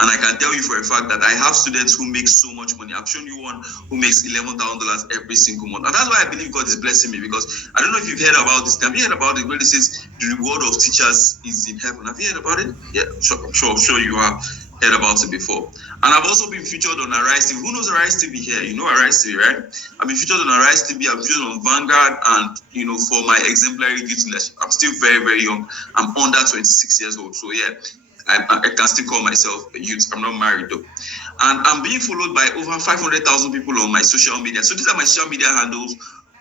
And I can tell you for a fact that I have students who make so much money. I've shown you one who makes $11,000 every single month. And that's why I believe God is blessing me, because I don't know if you've heard about this. Have you heard about it where it says the reward of teachers is in heaven? Have you heard about it? Yeah, sure you have heard about it before. And I've also been featured on Arise TV. Who knows Arise TV here? You know Arise TV, right? I've been featured on Arise TV. I've been featured on Vanguard, and for my exemplary youth leadership. I'm still very, very young. I'm under 26 years old. So yeah, I can still call myself a youth. I'm not married though. And I'm being followed by over 500,000 people on my social media. So these are my social media handles.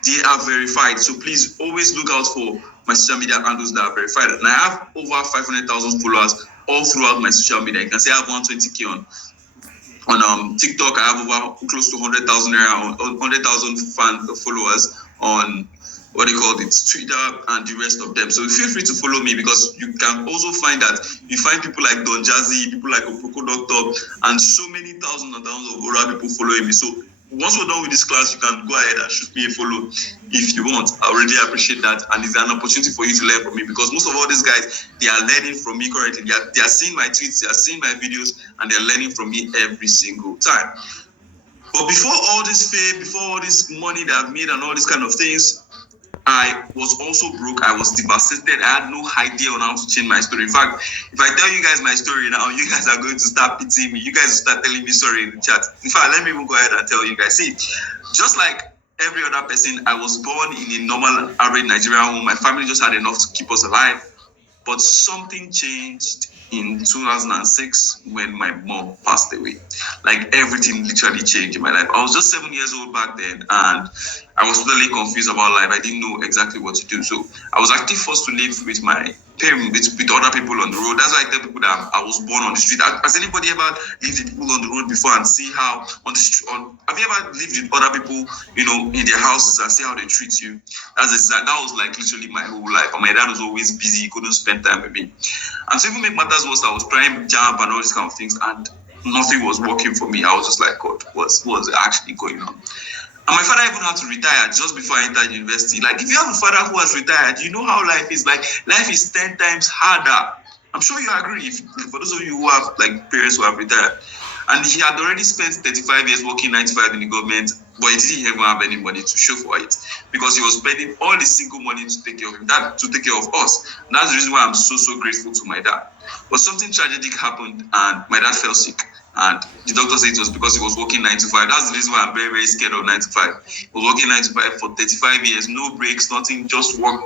They are verified. So please always look out for my social media handles that are verified. And I have over 500,000 followers all throughout my social media. You can say I have 120K on TikTok. I have over close to 100,000 followers on Twitter and the rest of them. So feel free to follow me, because you can also find that you find people like Don Jazzy, people like Opoko Doctor, and so many thousands and thousands of other people following me. So once we're done with this class, you can go ahead and shoot me a follow if you want. I really appreciate that, and it's an opportunity for you to learn from me, because most of all these guys, they are learning from me currently. They are seeing my tweets, they are seeing my videos, and they're learning from me every single time. But before all this fame, before all this money that I've made and all these kind of things, I was also broke. I was devastated. I had no idea on how to change my story. In fact, if I tell you guys my story now, you guys are going to start pitying me. You guys will start telling me sorry in the chat. In fact, let me even go ahead and tell you guys. See, just like every other person, I was born in a normal, average Nigerian home. My family just had enough to keep us alive. But something changed in 2006 when my mom passed away. Like, everything literally changed in my life. I was just 7 years old back then, and I was totally confused about life. I didn't know exactly what to do. So I was actually forced to live with my parents, with other people on the road. That's why I tell people that I was born on the street. Has anybody ever lived with people on the road before and see how on the street? Have you ever lived with other people, in their houses and see how they treat you? That was like literally my whole life. And my dad was always busy. He couldn't spend time with me. And to even make matters worse, I was trying jump and all these kind of things, and nothing was working for me. I was just like, God, what's actually going on? And my father even had to retire just before I entered university. Like, if you have a father who has retired, you know how life is. Like, life is 10 times harder. I'm sure you agree, for those of you who have like parents who have retired. And he had already spent 35 years working 95 in the government, but he didn't even have any money to show for it, because he was spending all the single money to take care of him, to take care of us. And that's the reason why I'm so grateful to my dad. But something tragic happened, and my dad fell sick. And the doctor said it was because he was working 9 to 5. That's the reason why I'm very, very scared of 9 to 5. He was working 9 to 5 for 35 years, no breaks, nothing, just work.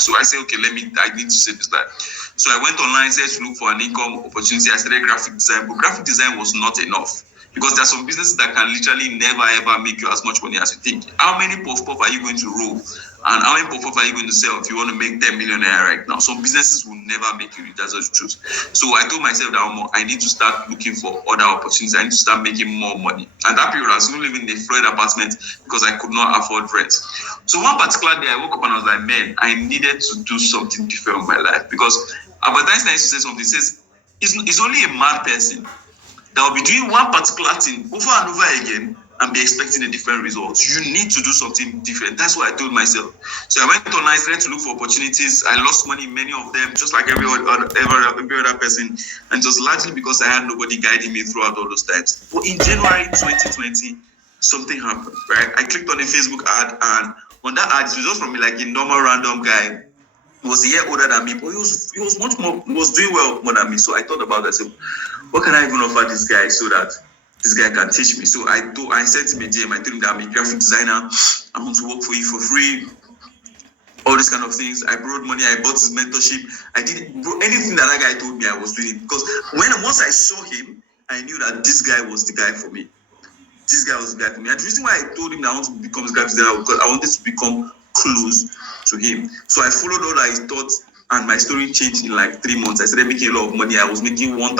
So I said, okay, I need to save this life. So I went online, said to look for an income opportunity. I studied graphic design, but graphic design was not enough, because there are some businesses that can literally never ever make you as much money as you think. How many puff are you going to roll? And how many puff are you going to sell if you want to make 10 million right now? Some businesses will never make you. That's the truth. So I told myself that I need to start looking for other opportunities. I need to start making more money. And that period, I was still living in a flood apartment because I could not afford rent. So one particular day, I woke up and I was like, man, I needed to do something different in my life. Because Albert Einstein used to say something. He says, it's only a mad person that will be doing one particular thing over and over again and be expecting a different result. You need to do something different. That's what I told myself. So I went online, started to look for opportunities. I lost money in many of them, just like every other person. And it was largely because I had nobody guiding me throughout all those times. But in January 2020, something happened, right? I clicked on a Facebook ad, and on that ad, it was just from like a normal random guy. He was a year older than me, but he was doing well more than me. So I thought about that. So what can I even offer this guy so that this guy can teach me? So I sent him a DM. I told him that I'm a graphic designer. I want to work for you for free. All these kind of things. I borrowed money. I bought his mentorship. I did anything that guy told me, I was doing it. Because once I saw him, I knew that this guy was the guy for me. This guy was the guy for me. And the reason why I told him that I want to become a graphic designer was because I wanted to become close to him. So I followed all that he taught, and my story changed in like 3 months. I started making a lot of money. I was making $1,000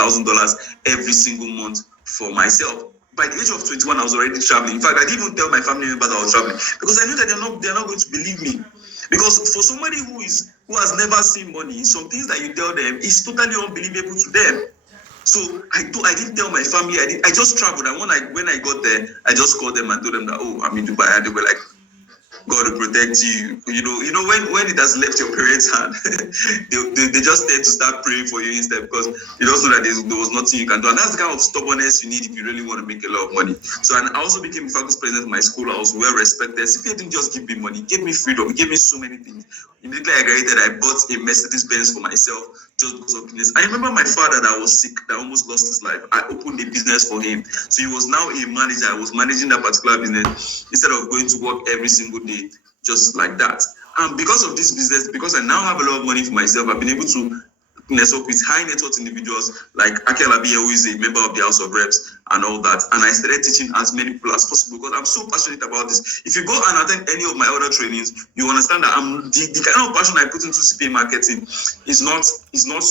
every single month for myself. By the age of 21, I was already traveling. In fact, I didn't even tell my family members I was traveling, because I knew that they're not going to believe me. Because for somebody who has never seen money, some things that you tell them is totally unbelievable to them. So I didn't tell my family. I just traveled, and when I got there, I just called them and told them that, oh, I'm in Dubai. And they were like, God will protect you. When it has left your parents' hand, they just tend to start praying for you instead, because you don't know that there was nothing you can do. And that's the kind of stubbornness you need if you really want to make a lot of money. So, and I also became a faculty president in my school. I was well respected. CPA didn't just give me money, it gave me freedom, it gave me so many things. Immediately I graduated, I bought a Mercedes Benz for myself just because of business. I remember my father that was sick, that almost lost his life. I opened a business for him. So he was now a manager. I was managing that particular business instead of going to work every single day, just like that. And because of this business, because I now have a lot of money for myself, I've been able to network with high net worth individuals like Akel Abiye, who is a member of the House of Reps and all that. And I started teaching as many people as possible because I'm so passionate about this. If you go and attend any of my other trainings, you understand that the kind of passion I put into CPA marketing is not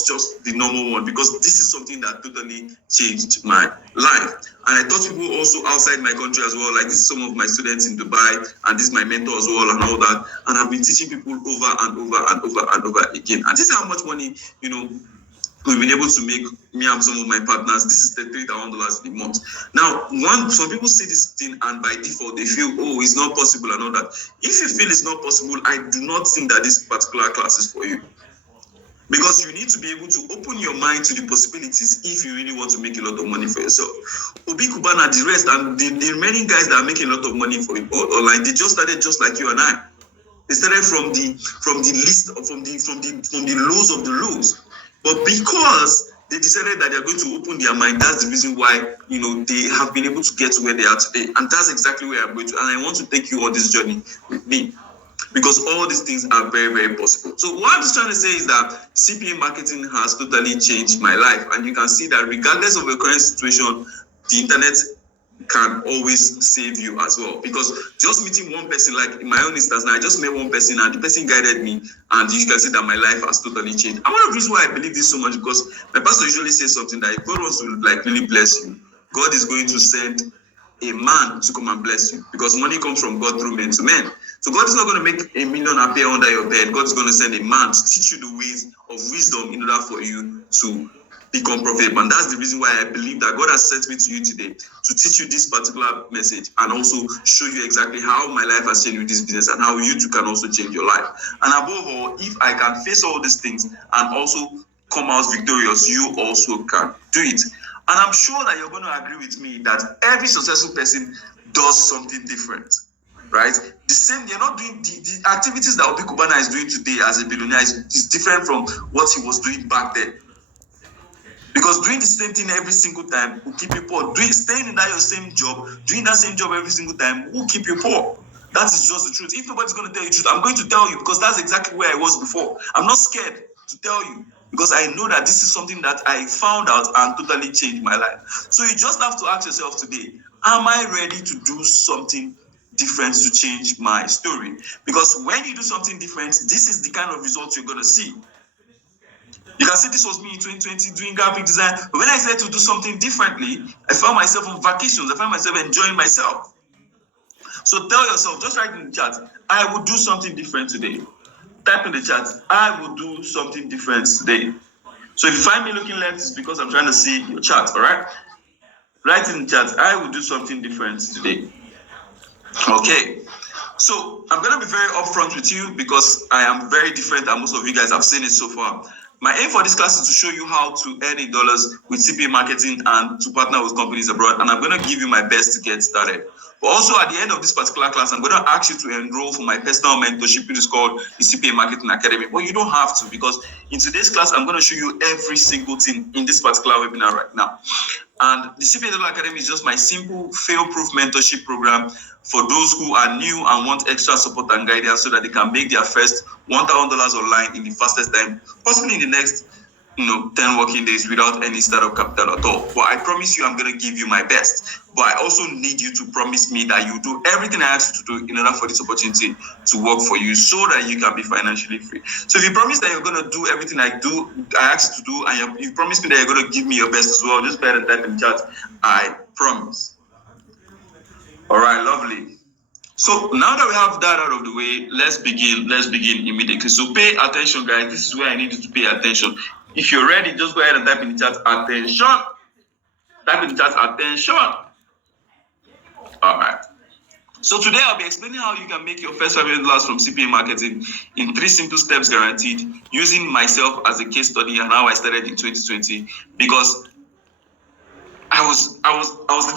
just the normal one, because this is something that totally changed my life. And I taught people also outside my country as well. Like, this is some of my students in Dubai, and this is my mentor as well, and all that. And I've been teaching people over and over and over and over again. And this is how much money, we've been able to make, me and some of my partners. This is $33,000 a month. Now, some people see this thing and by default they feel, oh, it's not possible and all that. If you feel it's not possible, I do not think that this particular class is for you. Because you need to be able to open your mind to the possibilities if you really want to make a lot of money for yourself. Obi Kubana, the rest, and the remaining guys that are making a lot of money for online, they just started just like you and I. They started from the lows of the lows. But because they decided that they're going to open their mind, that's the reason why, they have been able to get to where they are today. And that's exactly where I'm going to. And I want to take you on this journey with me, because all these things are very, very possible. So what I'm just trying to say is that CPA marketing has totally changed my life. And you can see that regardless of the current situation, the internet can always save you as well. Because just meeting one person, like in my own instance now, I just met one person and the person guided me, and you can see that my life has totally changed. And one of the reasons why I believe this so much, because my pastor usually says something that if God wants to really bless you, God is going to send a man to come and bless you, because money comes from God through men to men. So God is not going to make $1 million appear under your bed. God is going to send a man to teach you the ways of wisdom in order for you to become profitable. And that's the reason why I believe that God has sent me to you today to teach you this particular message and also show you exactly how my life has changed with this business and how you too can also change your life. And above all, if I can face all these things and also come out victorious, you also can do it. And I'm sure that you're going to agree with me that every successful person does something different, right? The same, they're not doing the activities that Obi Kubana is doing today as a billionaire is different from what he was doing back then. Because doing the same thing every single time will keep you poor. Staying in that your same job, doing that same job every single time will keep you poor. That is just the truth. If nobody's going to tell you the truth, I'm going to tell you, because that's exactly where I was before. I'm not scared to tell you, because I know that this is something that I found out and totally changed my life. So you just have to ask yourself today, am I ready to do something different to change my story? Because when you do something different, this is the kind of results you're going to see. You can see this was me in 2020 doing graphic design. But when I said to do something differently, I found myself on vacations. I found myself enjoying myself. So tell yourself, just write in the chat, I will do something different today. Type in the chat, I will do something different today. So if you find me looking left, it's because I'm trying to see your chat, all right? Write in the chat, I will do something different today. Okay. So I'm going to be very upfront with you because I am very different and most of you guys have seen it so far. My aim for this class is to show you how to earn $8 with CPA marketing and to partner with companies abroad. And I'm going to give you my best to get started. But also at the end of this particular class, I'm going to ask you to enroll for my personal mentorship, which is called the CPA Marketing Academy. But you don't have to, because in today's class, I'm going to show you every single thing in this particular webinar right now. And the CPA Academy is just my simple fail-proof mentorship program for those who are new and want extra support and guidance so that they can make their first $1,000 online in the fastest time, possibly in the next 10 working days without any startup capital at all. But I promise you, I'm going to give you my best. But I also need you to promise me that you do everything I ask you to do in order for this opportunity to work for you so that you can be financially free. So if you promise that you're going to do everything I ask you to do, and you promise me that you're going to give me your best as well, just go ahead and type in the chat, I promise. All right, lovely. So now that we have that out of the way, let's begin immediately. So pay attention, guys. This is where I need you to pay attention. If you're ready, just go ahead and type in the chat, attention. Type in the chat, attention. All right. So today I'll be explaining how you can make your first $5 million from CPA marketing in 3 simple steps guaranteed, using myself as a case study and how I started in 2020, because I was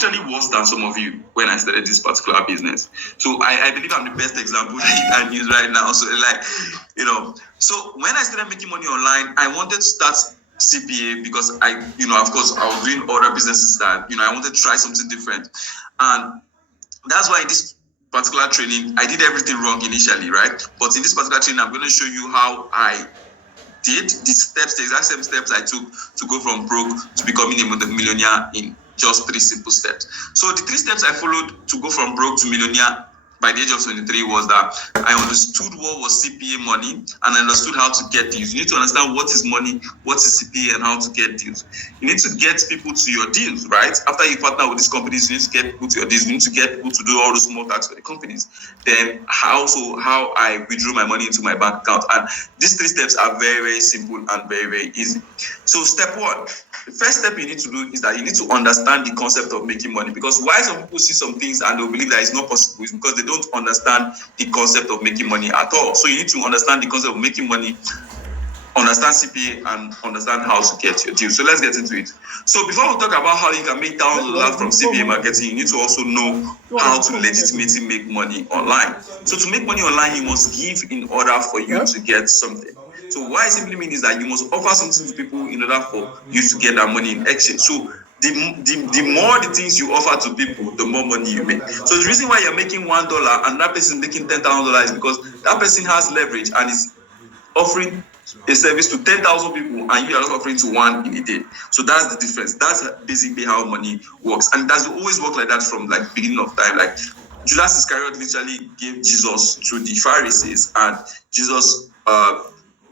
literally worse than some of you when I started this particular business. So I believe I'm the best example that you can use right now. So so when I started making money online, I wanted to start CPA because of course I was doing other businesses that, I wanted to try something different. And that's why in this particular training, I did everything wrong initially, right? But in this particular training, I'm going to show you how I did the exact same steps I took to go from broke to becoming a millionaire in just 3 simple steps. So the 3 steps I followed to go from broke to millionaire by the age of 23 was that I understood what was CPA money and I understood how to get deals. You need to understand what is money, what is CPA, and how to get deals. You need to get people to your deals, right? After you partner with these companies, you need to get people to your deals. You need to get people to do all the small tasks for the companies. Then how I withdrew my money into my bank account. And these 3 steps are very, very simple and very, very easy. So step 1. The first step you need to do is that you need to understand the concept of making money. Because why some people see some things and they'll believe that it's not possible is because they don't understand the concept of making money at all. So you need to understand the concept of making money, understand CPA, and understand how to get your deal. So let's get into it. So before we talk about how you can make thousands of dollars from CPA marketing, you need to also know how to legitimately make money online. So to make money online, you must give in order for you to get something. So what I simply mean is that you must offer something to people in order for you to get that money in exchange. So the more the things you offer to people, the more money you make. So the reason why you're making $1 and that person is making $10,000 is because that person has leverage and is offering a service to 10,000 people and you are not offering to 1 in a day. So that's the difference. That's basically how money works. And that's always worked like that from beginning of time. Like Judas Iscariot literally gave Jesus to the Pharisees, and Jesus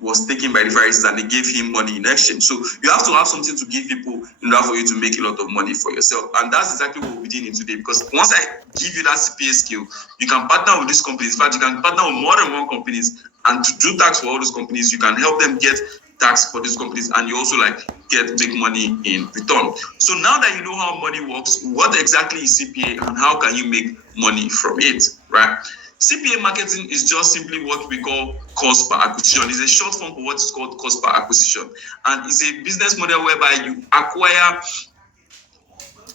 was taken by the Pharisees and they gave him money in exchange. So you have to have something to give people in order for you to make a lot of money for yourself. And that's exactly what we're doing today, because once I give you that CPA skill, you can partner with these companies. In fact, you can partner with more than 1 companies, and to do tax for all those companies, you can help them get tax for these companies, and you also make money in return. So now that you know how money works, what exactly is CPA and how can you make money from it, right? CPA marketing is just simply what we call cost per acquisition. It's a short form for what is called cost per acquisition. And it's a business model whereby you acquire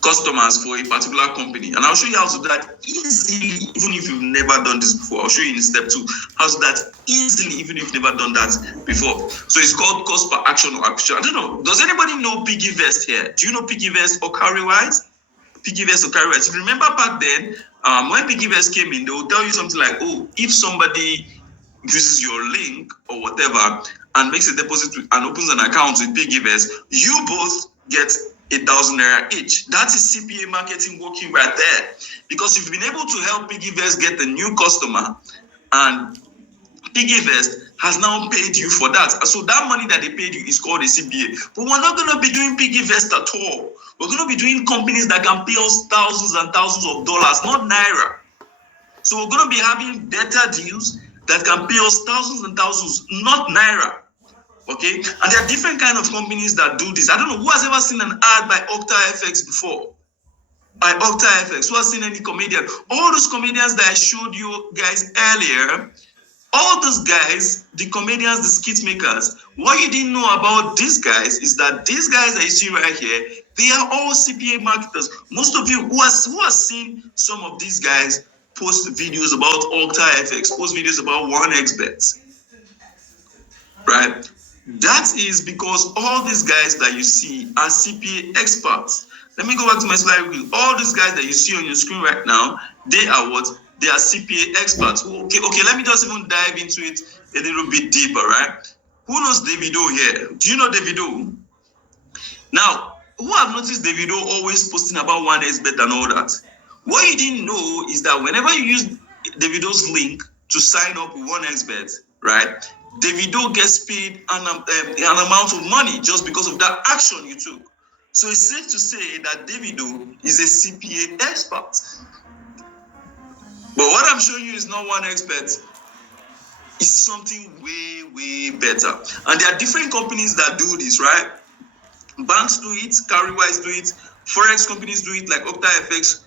customers for a particular company. And I'll show you how to do that easily, even if you've never done this before. I'll show you in step 2 how to do that easily, even if you've never done that before. So it's called cost per action or acquisition. I don't know. Does anybody know PiggyVest here? Do you know PiggyVest or CarryWise? PiggyVest or CarryWise? If you remember back then, when PiggyVest came in, they will tell you something like, oh, if somebody uses your link or whatever and makes a deposit and opens an account with PiggyVest, you both get 1,000 naira each. That is CPA marketing working right there. Because you've been able to help PiggyVest get a new customer, and PiggyVest has now paid you for that. So that money that they paid you is called a CPA. But we're not going to be doing PiggyVest at all. We're going to be doing companies that can pay us thousands and thousands of dollars, not naira. So we're going to be having better deals that can pay us thousands and thousands, not naira. Okay? And there are different kind of companies that do this. I don't know who has ever seen an ad by OctaFX before. By OctaFX. Who has seen any comedian? All those comedians that I showed you guys earlier, all those guys, the comedians, the skit makers, what you didn't know about these guys is that these guys that you see right here, they are all CPA marketers. Most of you who have seen some of these guys post videos about OctaFX, post videos about 1xBet, right? That is because all these guys that you see are CPA experts. Let me go back to my slide. All these guys that you see on your screen right now, they are what? They are CPA experts. Okay, let me just even dive into it a little bit deeper, right? Who knows Davido here? Do you know Davido? Now, who have noticed Davido always posting about 1xBet and all that? What you didn't know is that whenever you use Davido's link to sign up with 1xBet, right, Davido gets paid an amount of money just because of that action you took. So it's safe to say that Davido is a CPA expert. But what I'm showing you is not 1xBet. It's something way, way better. And there are different companies that do this, right? Banks do it, CarryWise do it, Forex companies do it like OctaFX,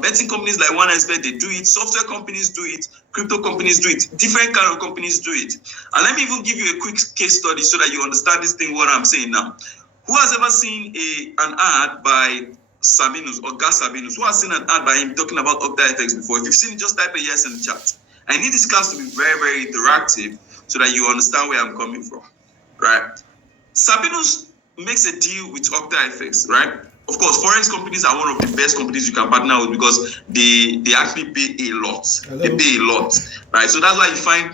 Betting companies like 1xBet, they do it. Software companies do it. Crypto companies do it. Different kind of companies do it. And let me even give you a quick case study so that you understand this thing, what I'm saying now. Who has ever seen an ad by Sabinus or Gas Sabinus? Who has seen an ad by him talking about OctaFX before? If you've seen it, just type a yes in the chat. I need this class to be very, very interactive so that you understand where I'm coming from, right? Sabinus makes a deal with OctaFX, right? Of course, forex companies are one of the best companies you can partner with because they actually pay a lot. Hello? They pay a lot, right? So that's why you find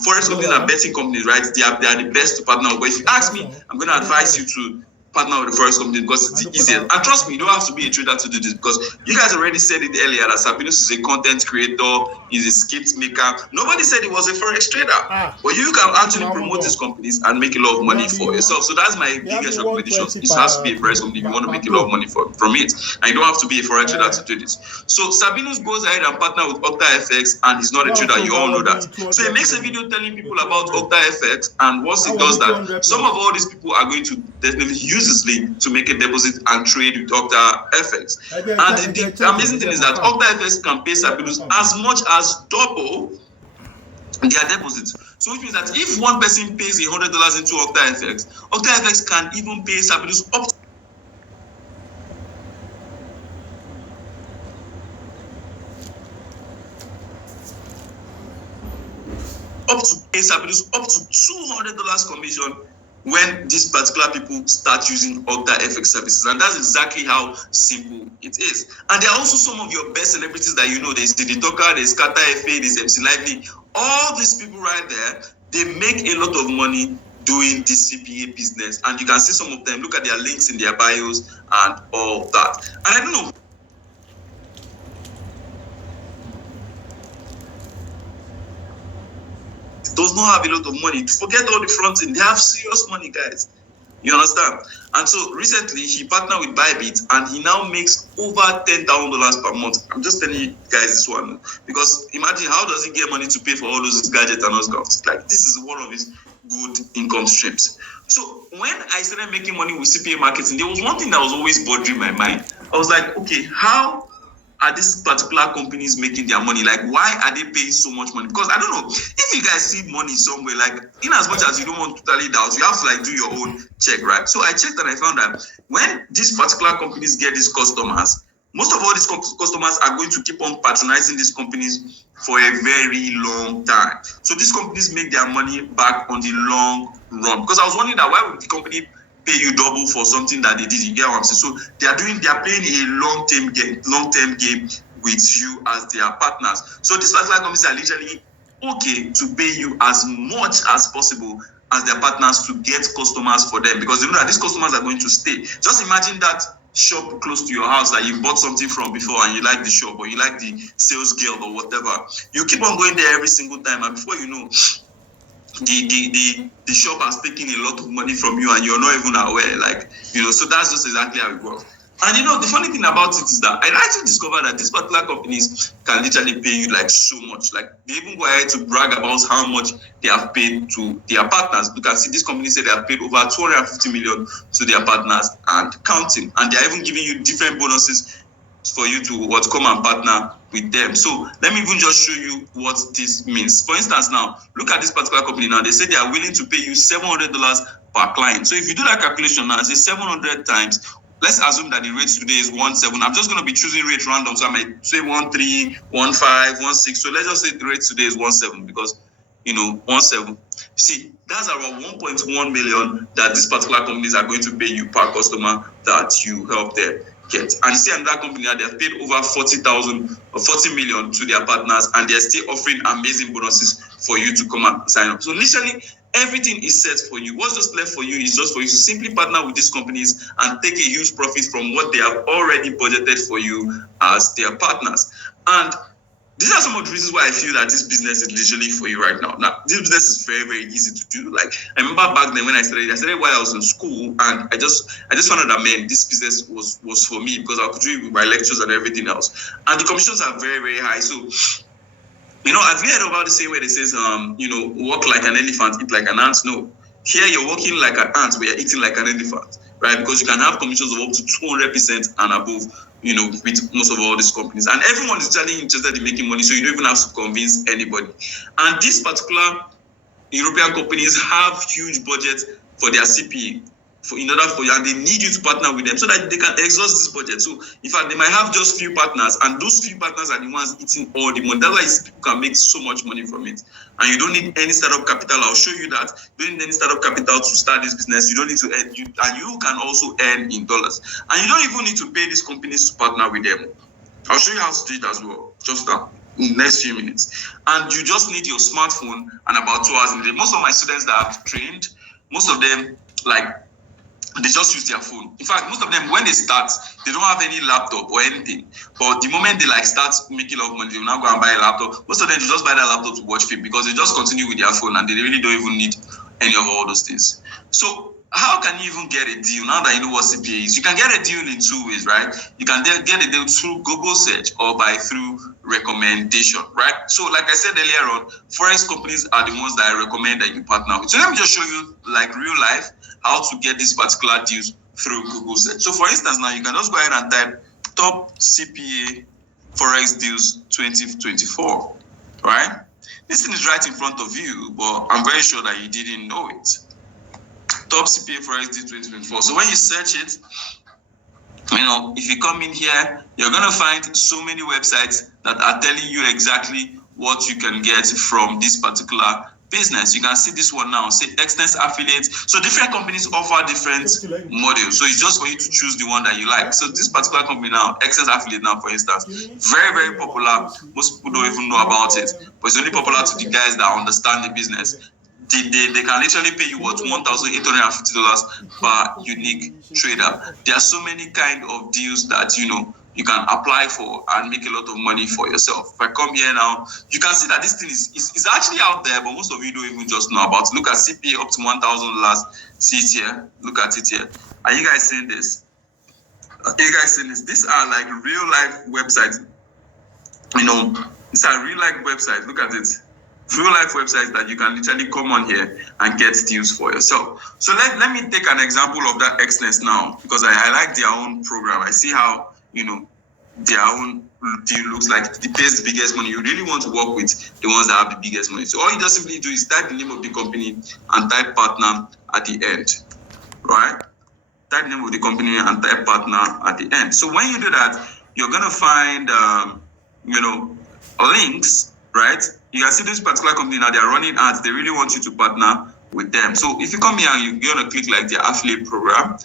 forex companies and betting companies, right? They are the best to partner with. But if you ask me, I'm going to advise you to partner with the forex company because it's the easiest. And trust me, you don't have to be a trader to do this because you guys already said it earlier that Sabinus is a content creator, he's a script maker. Nobody said he was a forex trader. But you can actually promote these companies and make a lot of money for yourself. So that's my biggest recommendation. It has to be a forex company if you want to make a lot of money from it. And you don't have to be a forex trader to do this. So Sabinus goes ahead and partner with OctaFX and he's not a trader. You all know that. So he makes a video telling people about OctaFX, and once he does that, some of all these people are going to definitely use this link to make a deposit and trade with OctaFX. And the amazing thing is that OctaFX can pay Sabinus as much as double their deposits. So which means that if one person pays $100 into OctaFX can even pay Sabinus up to pay Sabinus up to $200 commission when these particular people start using OctaFX services. And that's exactly how simple it is. And there are also some of your best celebrities that you know. There's the Talker, there's Kata FA, there's MC Lively. All these people right there, they make a lot of money doing this CPA business. And you can see some of them. Look at their links in their bios and all that. And I don't know, does not have a lot of money. Forget all the fronting. They have serious money, guys. You understand? And so recently he partnered with Bybit and he now makes over $10,000 per month. I'm just telling you guys this one because imagine how does he get money to pay for all those gadgets and all stuff. Like this is one of his good income streams. So when I started making money with CPA marketing, there was one thing that was always bothering my mind. I was like, okay, how are these particular companies making their money? Like, why are they paying so much money? Because I don't know, if you guys see money somewhere, like, in as much as you don't want to totally doubt, you have to like do your own check, right? So I checked and I found that when these particular companies get these customers, most of all these customers are going to keep on patronizing these companies for a very long time. So these companies make their money back on the long run. Because I was wondering that why would the company pay you double for something that they did? You get what I'm saying? So they are playing a long-term game with you as their partners. So these particular companies are literally okay to pay you as much as possible as their partners to get customers for them, because they know that these customers are going to stay. Just imagine that shop close to your house that you bought something from before and you like the shop or you like the sales girl or whatever. You keep on going there every single time, and before you know, the shop has taken a lot of money from you and you're not even aware, like, you know. So that's just exactly how it works. And you know, the funny thing about it is that I actually discovered that these particular companies can literally pay you like so much. Like they even go ahead to brag about how much they have paid to their partners. You can see these companies say they have paid over 250 million to their partners and counting. And they're even giving you different bonuses for you to come and partner with them. So let me even just show you what this means. For instance, now look at this particular company. Now they say they are willing to pay you $700 per client. So if you do that calculation now, say 700 times, let's assume that the rate today is 1.7. I'm just going to be choosing rate random, so I might say 1.3, 1.5, 1.6. So let's just say the rate today is 1.7 because, you know, 1.7. See, that's around 1.1 million that these particular companies are going to pay you per customer that you help them get. And see another company that they have paid over 40,000 or 40 million to their partners, and they're still offering amazing bonuses for you to come and sign up. So initially, everything is set for you. What's just left for you is just for you to simply partner with these companies and take a huge profit from what they have already budgeted for you as their partners. And these are some of the reasons why I feel that this business is literally for you right now. Now, this business is very, very easy to do. Like, I remember back then when I started while I was in school, and I just found out that, man, this business was for me because I could do it with my lectures and everything else. And the commissions are very, very high. So, you know, have you heard about the same way they says, you know, walk like an elephant, eat like an ant? No. Here you're walking like an ant, but you're eating like an elephant, right? Because you can have commissions of up to 200% and above, with most of all these companies. And everyone is really interested in making money, so you don't even have to convince anybody. And these particular European companies have huge budgets for their CPA. And they need you to partner with them so that they can exhaust this budget. So in fact, they might have just few partners, and those few partners are the ones eating all the money. That's why people can make so much money from it. And you don't need any startup capital. I'll show you that. You don't need any startup capital to start this business. You don't need to earn, and you can also earn in dollars. And you don't even need to pay these companies to partner with them. I'll show you how to do it as well, just now, in the next few minutes. And you just need your smartphone and about 2 hours in a day. Most of my students that I've trained, most of them, they just use their phone. In fact, most of them, when they start, they don't have any laptop or anything. But the moment they start making a lot of money, they will now go and buy a laptop. Most of them, they just buy that laptop to watch film because they just continue with their phone and they really don't even need any of all those things. So how can you even get a deal now that you know what CPA is? You can get a deal in 2 ways, right? You can get a deal through Google search or through recommendation, right? So like I said earlier on, forex companies are the ones that I recommend that you partner with. So let me just show you real life how to get these particular deals through Google search. So for instance, now you can just go ahead and type top CPA forex deals 2024, right? This thing is right in front of you, but I'm very sure that you didn't know it. Top CPA forex deals 2024. So when you search it, if you come in here, you're going to find so many websites that are telling you exactly what you can get from this particular business. You can see this one now, say Extens Affiliates. So different companies offer different models. So it's just for you to choose the one that you like. So this particular company now, Extens Affiliate now, for instance, very, very popular. Most people don't even know about it, but it's only popular to the guys that understand the business. They can literally pay you $1,850 per unique trader. There are so many kind of deals that you can apply for and make a lot of money for yourself. If I come here now, you can see that this thing is actually out there, but most of you don't even just know about it. Look at CPA up to $1,000. See it here. Look at it here. Are you guys seeing this? These are real life websites. These are real life websites. Look at it. Real life websites that you can literally come on here and get deals for yourself. So let me take an example of that Extens now, because I like their own program. I see how their own deal looks like. It pays the biggest money. You really want to work with the ones that have the biggest money. So all you just simply do is type the name of the company and type partner at the end, right? Type the name of the company and type partner at the end. So when you do that, you're gonna find links, right? You can see this particular company now, they're running ads. They really want you to partner with them. So if you come here and you're gonna click their affiliate program,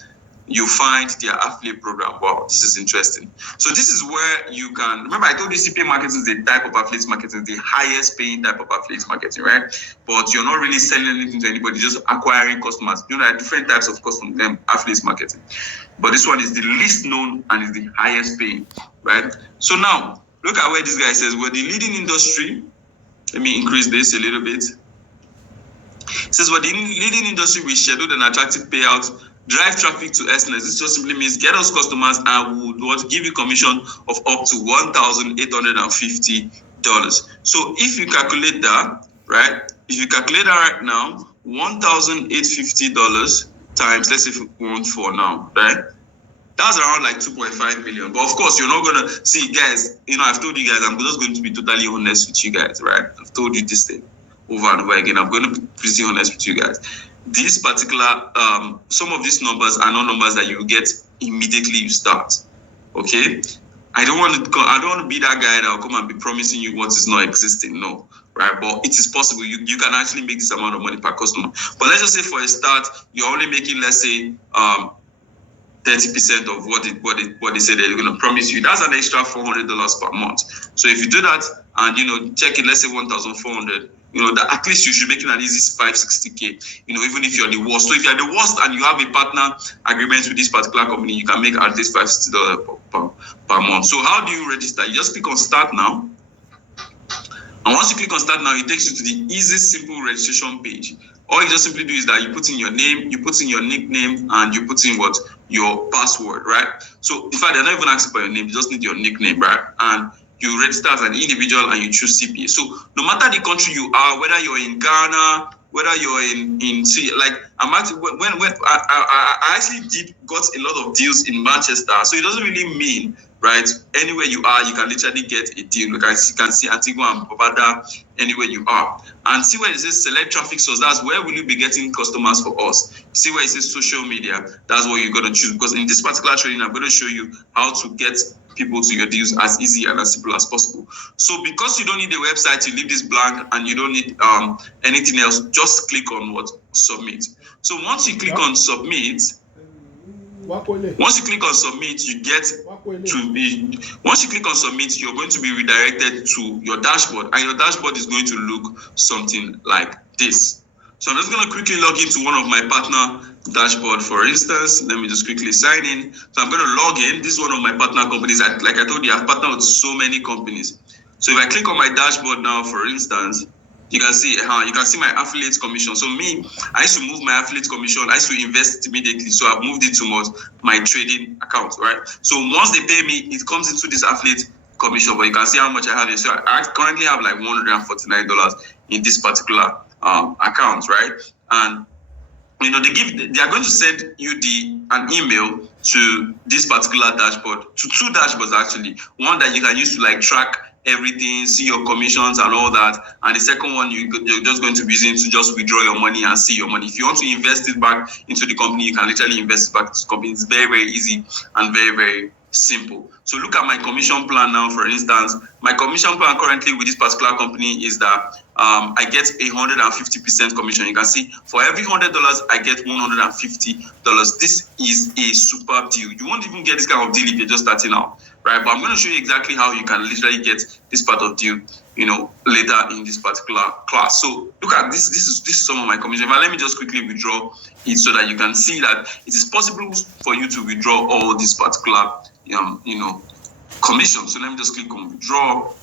you find their affiliate program. Wow, this is interesting. So this is where you can, remember I told you CPA marketing is the type of affiliate marketing, the highest paying type of affiliate marketing, right? But you're not really selling anything to anybody, just acquiring customers. There are different types of affiliate marketing. But this one is the least known and is the highest paying, right? So now, look at where this guy says, we're the leading industry. Let me increase this a little bit. It says, we're the leading industry with scheduled and attractive payouts, drive traffic to excellence. This just simply means get us customers and would give you commission of up to $1,850. So if you calculate that, right? If you calculate that right now, $1,850 times, let's say 1.4 now, right? That's around 2.5 million. But of course, you're not gonna see, guys. I've told you guys, I'm just going to be totally honest with you guys, right? I've told you this thing over and over again. I'm going to be pretty honest with you guys. This particular, some of these numbers are not numbers that you get immediately you start. Okay, I don't want to be that guy that will come and be promising you what is not existing. No, right? But it is possible. You can actually make this amount of money per customer. But let's just say for a start, you're only making, let's say, 30% of what they say they're going to promise you. That's an extra $400 per month. So if you do that and check it, let's say 1,400. That at least you should make it an easy 560K. Even if you're the worst. So if you're the worst and you have a partner agreement with this particular company, you can make at least $560 per month. So how do you register? You just click on Start Now. And once you click on Start Now, it takes you to the easy, simple registration page. All you just simply do is that you put in your name, you put in your nickname, and you put in your password, right? So in fact, they're not even asking for your name, you just need your nickname, right? And you register as an individual and you choose CPA. So no matter the country you are, whether you're in Ghana, whether you're in see, like I'm actually when I actually got a lot of deals in Manchester, so it doesn't really mean, right, anywhere you are you can literally get a deal. Like you can see Antigua and Barbuda anywhere you are, and see where it says select traffic source. That's where will you be getting customers for us. See where it says social media. That's what you're gonna choose, because in this particular training I'm going to show you how to get people to your deals as easy and as simple as possible. So because you don't need a website, you leave this blank, and you don't need anything else, just click on what? Submit. So once you click on submit, once you click on submit, you get to be, once you click on submit, you're going to be redirected to your dashboard, and your dashboard is going to look something like this. So I'm just going to quickly log into one of my partner dashboard. For instance, let me just quickly sign in. So I'm going to log in. This is one of my partner companies. Like I told you, I've partnered with so many companies. So if I click on my dashboard now, for instance, you can see my affiliate commission. So me, I used to move my affiliate commission. I used to invest immediately. So I've moved it to my trading account, right? So once they pay me, it comes into this affiliate commission. But you can see how much I have here. So I currently have like $149 in this particular account, right? And they are going to send you an email to this particular dashboard, to two dashboards actually. One that you can use to like track everything, see your commissions and all that, and the second one you're just going to be using to just withdraw your money and see your money. If you want to invest it back into the company, you can literally invest it back into the company. It's very, very easy and very, very simple. So look at my commission plan now. For instance, my commission plan currently with this particular company is that I get 150% commission. You can see for every $100 I get $150. This is a super deal. You won't even get this kind of deal if you're just starting out, right? But I'm going to show you exactly how you can literally get this part of deal, later in this particular class. So look at this. This is some of my commission. But let me just quickly withdraw it so that you can see that it is possible for you to withdraw all this particular commission. So let me just click on withdraw.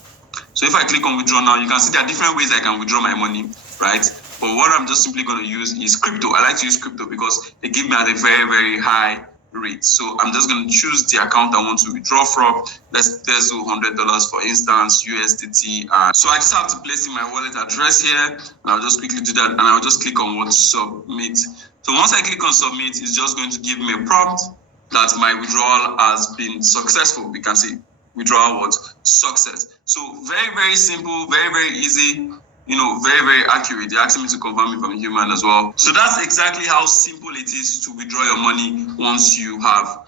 So if I click on withdraw now, you can see there are different ways I can withdraw my money, right? But what I'm just simply going to use is crypto. I like to use crypto because they give me at a very, very high rate. So I'm just going to choose the account I want to withdraw from. Let's do $100 for instance, USDT. So I just have to place in my wallet address here. And I'll just quickly do that, and I'll just click on submit. So once I click on submit, it's just going to give me a prompt that my withdrawal has been successful. We can see withdrawal was success. So very, very simple, very, very easy, very, very accurate. They asked me to confirm if I'm a human as well. So that's exactly how simple it is to withdraw your money once you have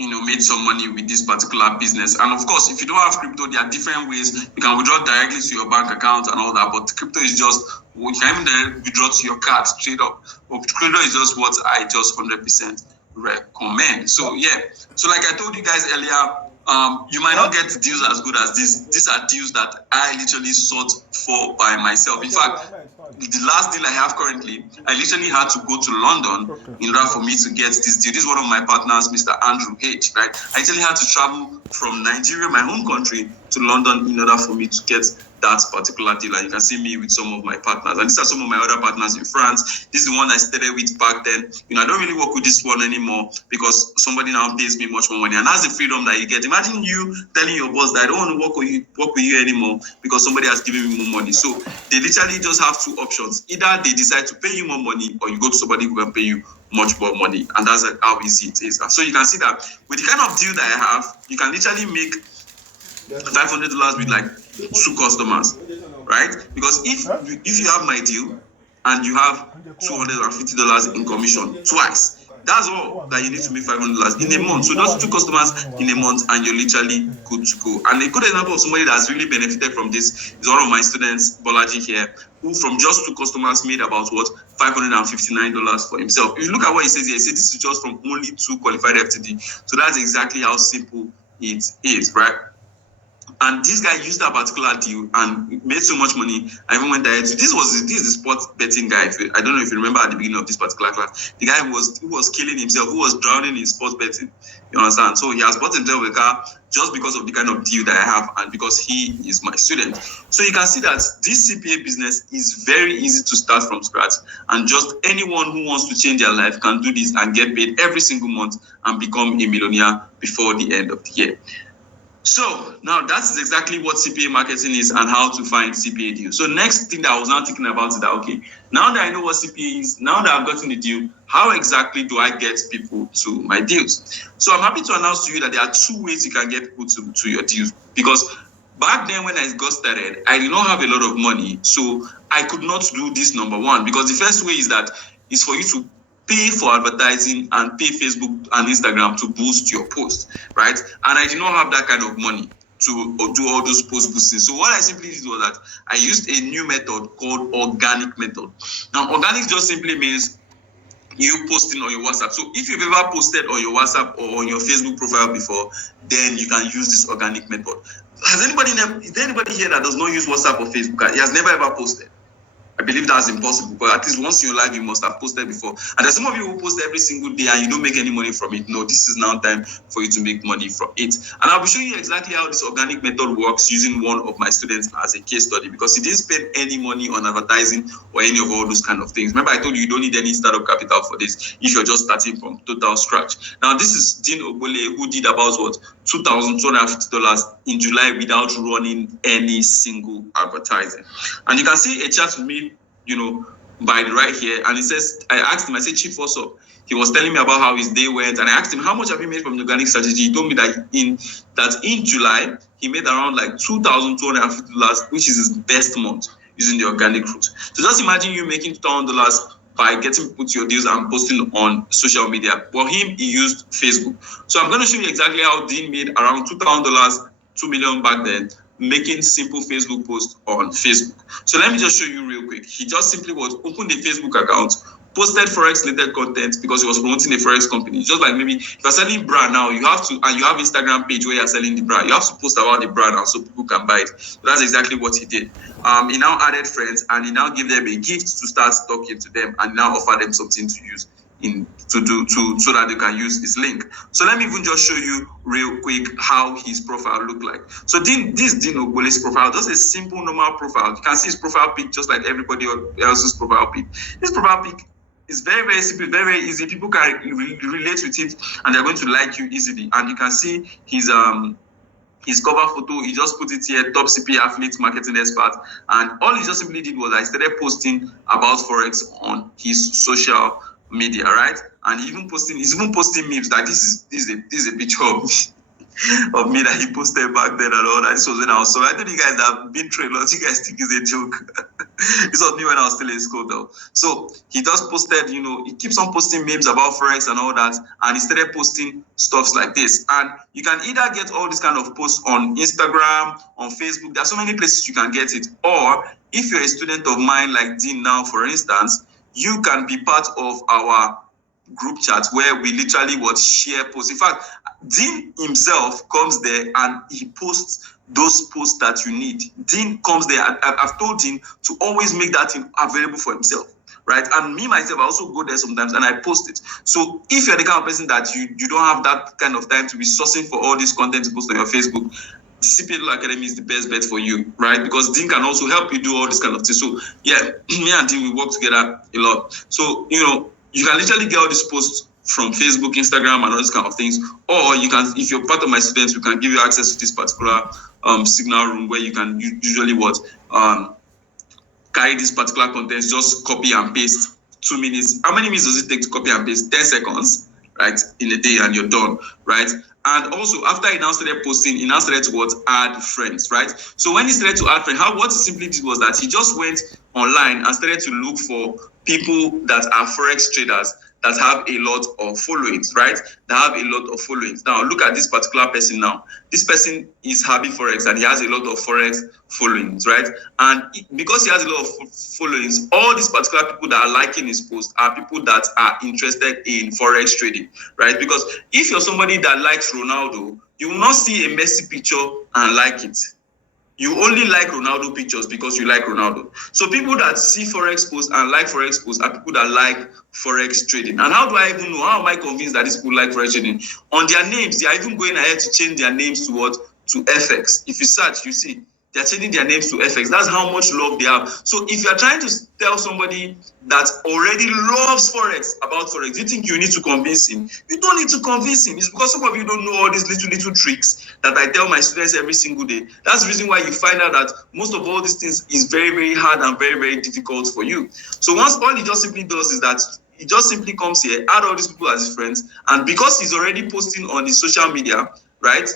made some money with this particular business. And of course, if you don't have crypto, there are different ways. You can withdraw directly to your bank account and all that, but crypto is just, you can even withdraw to your card straight up. But crypto is just what I just 100% recommend. So yeah, so like I told you guys earlier, you might not get deals as good as this. These are deals that I literally sought for by myself. In fact, the last deal I have currently, I literally had to go to London in order for me to get this deal. This is one of my partners, Mr. Andrew H. Right? I literally had to travel from Nigeria, my home country, to London in order for me to get that particular deal. And you can see me with some of my partners. And these are some of my other partners in France. This is the one I started with back then. I don't really work with this one anymore because somebody now pays me much more money. And that's the freedom that you get. Imagine you telling your boss that I don't want to work with you anymore because somebody has given me more money. So they literally just have two options. Either they decide to pay you more money, or you go to somebody who can pay you much more money. And that's how easy it is. So you can see that with the kind of deal that I have, you can literally make $500 with like 2 customers, right? Because if you have my deal and you have $250 in commission twice, that's all that you need to make $500 in a month. So those 2 customers in a month, and you're literally good to go. And a good example of somebody that's really benefited from this is one of my students, Bolaji here, who from just 2 customers made about $559 for himself. If you look at what he says here, he says this is just from only 2 qualified FTD. So that's exactly how simple it is, right? And this guy used that particular deal and made so much money. I even went there. This is the sports betting guy. I don't know if you remember at the beginning of this particular class. The guy who was killing himself, who was drowning in sports betting. You understand? So he has bought himself a car just because of the kind of deal that I have and because he is my student. So you can see that this CPA business is very easy to start from scratch. And just anyone who wants to change their life can do this and get paid every single month and become a millionaire before the end of the year. So now that is exactly what CPA marketing is and how to find CPA deals. So next thing that I was now thinking about is that, okay, now that I know what CPA is, now that I've gotten the deal, how exactly do I get people to my deals? So I'm happy to announce to you that there are two ways you can get people to your deals. Because back then when I got started, I did not have a lot of money. So I could not do this number one. Because the first way is for you to pay for advertising and pay Facebook and Instagram to boost your post, right? And I did not have that kind of money to do all those post boosting. So what I simply did was that I used a new method called organic method. Now, organic just simply means you posting on your WhatsApp. So if you've ever posted on your WhatsApp or on your Facebook profile before, then you can use this organic method. Is there anybody here that does not use WhatsApp or Facebook? He has never ever posted. I believe that's impossible, but at least once in your life, you must have posted before. And there's some of you who post every single day and you don't make any money from it. No, this is now time for you to make money from it. And I'll be showing you exactly how this organic method works using one of my students as a case study, because he didn't spend any money on advertising or any of all those kind of things. Remember, I told you don't need any startup capital for this if you're just starting from total scratch. Now, this is Dean Obole, who did about $2,250 in July without running any single advertising. And you can see a chat with me, by the right here, and it says, I asked him, I said, Chief, what's up? He was telling me about how his day went, and I asked him, how much have you made from the organic strategy? He told me that in July he made around like $2,250, which is his best month using the organic route. So just imagine you making $2,000 by getting people to your deals and posting on social media. For him, he used Facebook. So I'm going to show you exactly how Dean made around $2,000, $2 million back then, making simple Facebook posts on Facebook. So let me just show you real quick. He just simply opened a Facebook account, posted Forex related content because he was promoting a Forex company. Just like maybe if you're selling bra now, you have Instagram page where you're selling the bra. You have to post about the bra now so people can buy it. So that's exactly what he did. He now added friends and he now gave them a gift to start talking to them and now offer them something to use so that they can use his link. So let me even just show you real quick how his profile looked like. So this Dean Obole's profile, just a simple normal profile. You can see his profile pic just like everybody else's profile pic. This profile pic is very, very simple, very, very easy. People can relate with it and they're going to like you easily. And you can see his cover photo. He just put it here, top CPA affiliate marketing expert. And all he just simply did was I started posting about Forex on his social media, right? And he's even posting memes. Like this is a picture of me that he posted back then and all that. This was when I was so I told you guys that I've been trained. You guys think it's a joke. This was me when I was still in school though. So he just posted, he keeps on posting memes about Forex and all that, and he started posting stuffs like this. And you can either get all this kind of posts on Instagram, on Facebook. There are so many places you can get it. Or if you're a student of mine like Dean now, for instance, you can be part of our group chat where we literally share posts. In fact, Dean himself comes there and he posts those posts that you need. Dean comes there. I've told Dean to always make that thing available for himself, right? And me, myself, I also go there sometimes and I post it. So if you're the kind of person that you don't have that kind of time to be sourcing for all this content to post on your Facebook, the CPA Academy is the best bet for you, right? Because Dean can also help you do all this kind of things. So yeah, me and Dean, we work together a lot. So, you can literally get all these posts from Facebook, Instagram, and all these kind of things. Or you can, if you're part of my students, we can give you access to this particular signal room where you can usually carry this particular content, just copy and paste 2 minutes. How many minutes does it take to copy and paste? 10 seconds, right? In a day, and you're done, right? And also, after he now started posting, he now started to add friends, right? So when he started to add friends, what he simply did was that he just went online and started to look for people that are Forex traders that have a lot of followings, right? That have a lot of followings. Now, look at this particular person now. This person is having Forex and he has a lot of Forex followings, right? And because he has a lot of followings, all these particular people that are liking his post are people that are interested in Forex trading, right? Because if you're somebody that likes Ronaldo, you will not see a Messi picture and like it. You only like Ronaldo pictures because you like Ronaldo. So people that see Forex posts and like Forex posts are people that like Forex trading. And how do I even know? How am I convinced that these people like Forex trading? On their names, they are even going ahead to change their names to what? To FX. If you search, you see They're changing their names to FX. That's how much love they have. So if you're trying to tell somebody that already loves Forex about Forex, you think you need to convince him? You don't need to convince him. It's because some of you don't know all these little tricks that I tell my students every single day. That's the reason why you find out that most of all these things is very, very hard and very, very difficult for you. So once all he just simply does is that he just simply comes here, add all these people as his friends, and because he's already posting on his social media, right?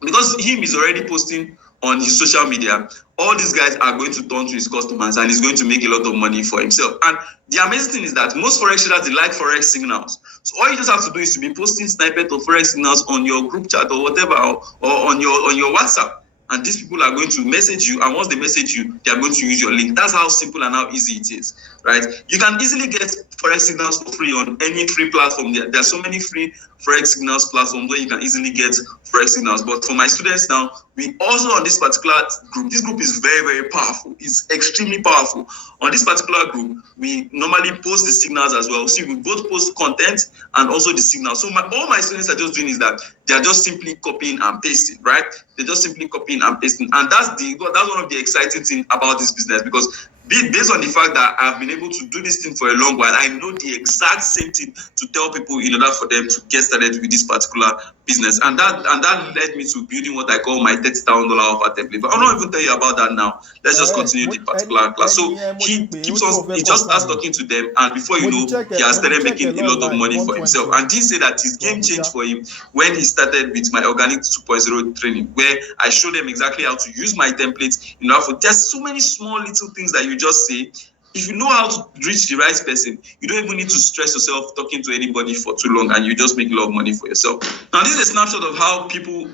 Because him is already posting on his social media, all these guys are going to turn to his customers and he's going to make a lot of money for himself. And the amazing thing is that most Forex traders, they like Forex signals. So all you just have to do is to be posting snippet of Forex signals on your group chat or whatever, or on your WhatsApp. And these people are going to message you, and once they message you, they are going to use your link. That's how simple and how easy it is, right? You can easily get Forex signals for free on any free platform. There are so many free Forex signals platforms where you can easily get Forex signals. But for my students now, we also on this particular group, this group is very, very powerful. It's extremely powerful. On this particular group, we normally post the signals as well. See, we both post content and also the signals. So all my students are just doing is that they are just simply copying and pasting, right? They're just simply copying and pasting. And that's one of the exciting things about this business, because based on the fact that I've been able to do this thing for a long while, I know the exact same thing to tell people in order for them to get started with this particular business. And that led me to building what I call my $30,000 offer template. But I'll not even tell you about that now. Let's just continue the particular class. So he just starts talking to them, and before you know, he has started making a lot of money for himself. And he said that his game changed for him when he started with my Organic 2.0 training, where I showed them exactly how to use my templates. There's so many small little things that you just say. If you know how to reach the right person, you don't even need to stress yourself talking to anybody for too long, and you just make a lot of money for yourself. Now, this is a snapshot of how people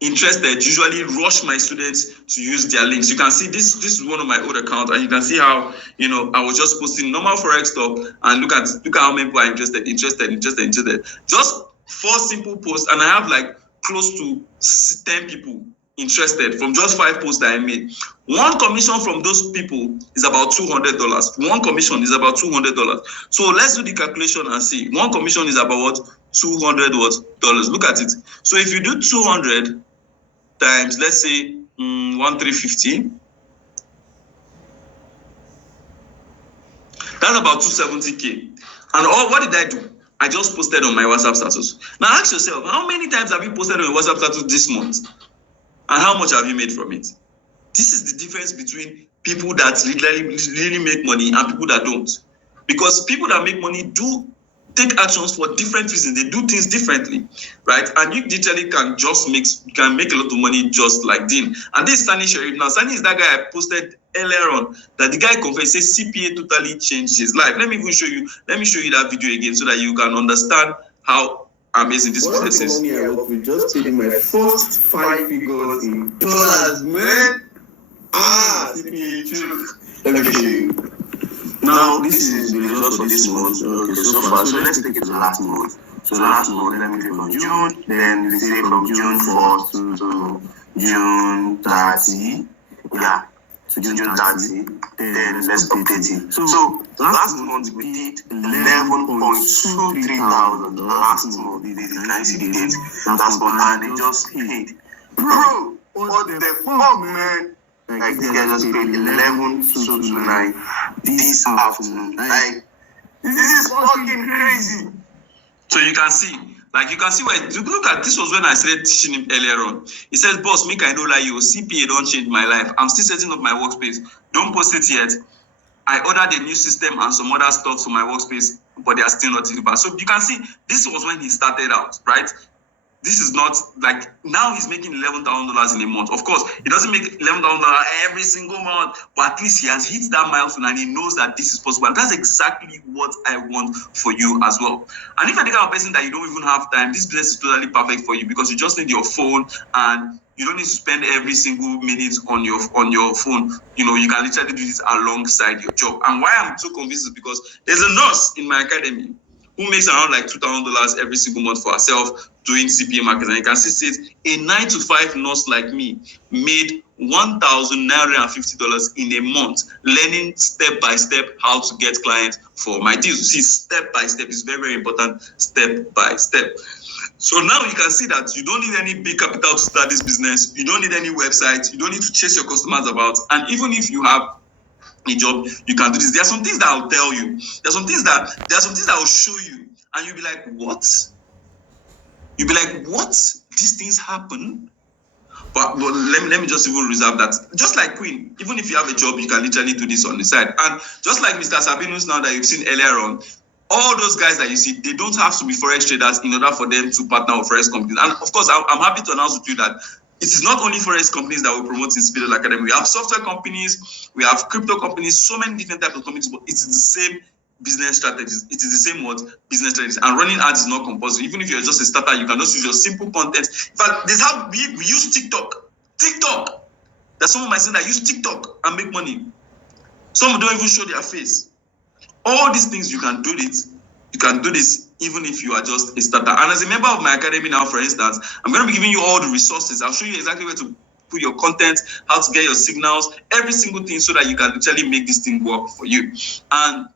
interested usually rush my students to use their links. You can see this is one of my old accounts, and you can see how I was just posting normal Forex stuff, and look at how many people are interested. Just 4 simple posts, and I have like close to 10 people interested from just 5 posts that I made. One commission from those people is about $200. One commission is about $200. So let's do the calculation and see. One commission is about what? $200 dollars. Look at it. So if you do 200 times, let's say 1,350, that's about 270K. And what did I do? I just posted on my WhatsApp status. Now ask yourself, how many times have you posted on your WhatsApp status this month? And how much have you made from it? This is the difference between people that really make money and people that don't. Because people that make money do take actions for different reasons. They do things differently, right? And you literally can make a lot of money just like Dean. And this is Sani Sharif. Now, Sani is that guy I posted earlier on, that the guy confessed, says CPA totally changed his life. Let me show you that video again so that you can understand how amazing this business is. I work with just paid my first 5 figures in dollars, man. CPA truth. Let me show you. Now, this is the result of this month. Okay, so far. So let's take it to last month. So last month, let me click on June. Then we say from June 4th to June 30. Yeah, to June 30. Then let's update it. So last month we did 11.23 thousand. Last month we did 90 days. That's what, and they just paid. Bro, what the fuck, man? Like, this guy just paid 11,229 this afternoon. Like, this is fucking crazy. So you can see where, look at, this was when I started teaching him earlier on. He says, boss, make I know like you, CPA don't change my life. I'm still setting up my workspace. Don't post it yet. I ordered a new system and some other stuff for my workspace, but they are still not delivered. So you can see, this was when he started out, right? This is not like, now he's making $11,000 in a month. Of course, he doesn't make $11,000 every single month, but at least he has hit that milestone and he knows that this is possible. And that's exactly what I want for you as well. And if you're the kind of person that you don't even have time, this business is totally perfect for you, because you just need your phone and you don't need to spend every single minute on your phone. You can literally do this alongside your job. And why I'm so convinced is because there's a nurse in my academy who makes around like $2,000 every single month for herself doing CPA marketing. And you can see a 9-to-5 nurse like me made $1,950 in a month, learning step by step how to get clients for my deals. You see, step by step is very, very important. Step by step. So now you can see that you don't need any big capital to start this business. You don't need any website. You don't need to chase your customers about. And even if you have a job, you can do this. There are some things that I'll tell you. There are some things that I'll show you, and you'll be like, what? You'll be like, what? These things happen? But let me just even reserve that. Just like Queen, even if you have a job, you can literally do this on the side. And just like Mr. Sabinus now that you've seen earlier on, all those guys that you see, they don't have to be forex traders in order for them to partner with forex companies. And of course, I'm happy to announce with you that it is not only forex companies that we promote in CPA Academy. We have software companies, we have crypto companies, so many different types of companies, but it is the same business strategies. It is the same business strategies. And running ads is not compulsory. Even if you're just a starter, you can just use your simple content. In fact, this is how we use TikTok. There's some of my students that use TikTok and make money. Some don't even show their face. All these things you can do it. You can do this even if you are just a starter. And as a member of my academy now, for instance, I'm going to be giving you all the resources. I'll show you exactly where to put your content, how to get your signals, every single thing, so that you can literally make this thing work for you. And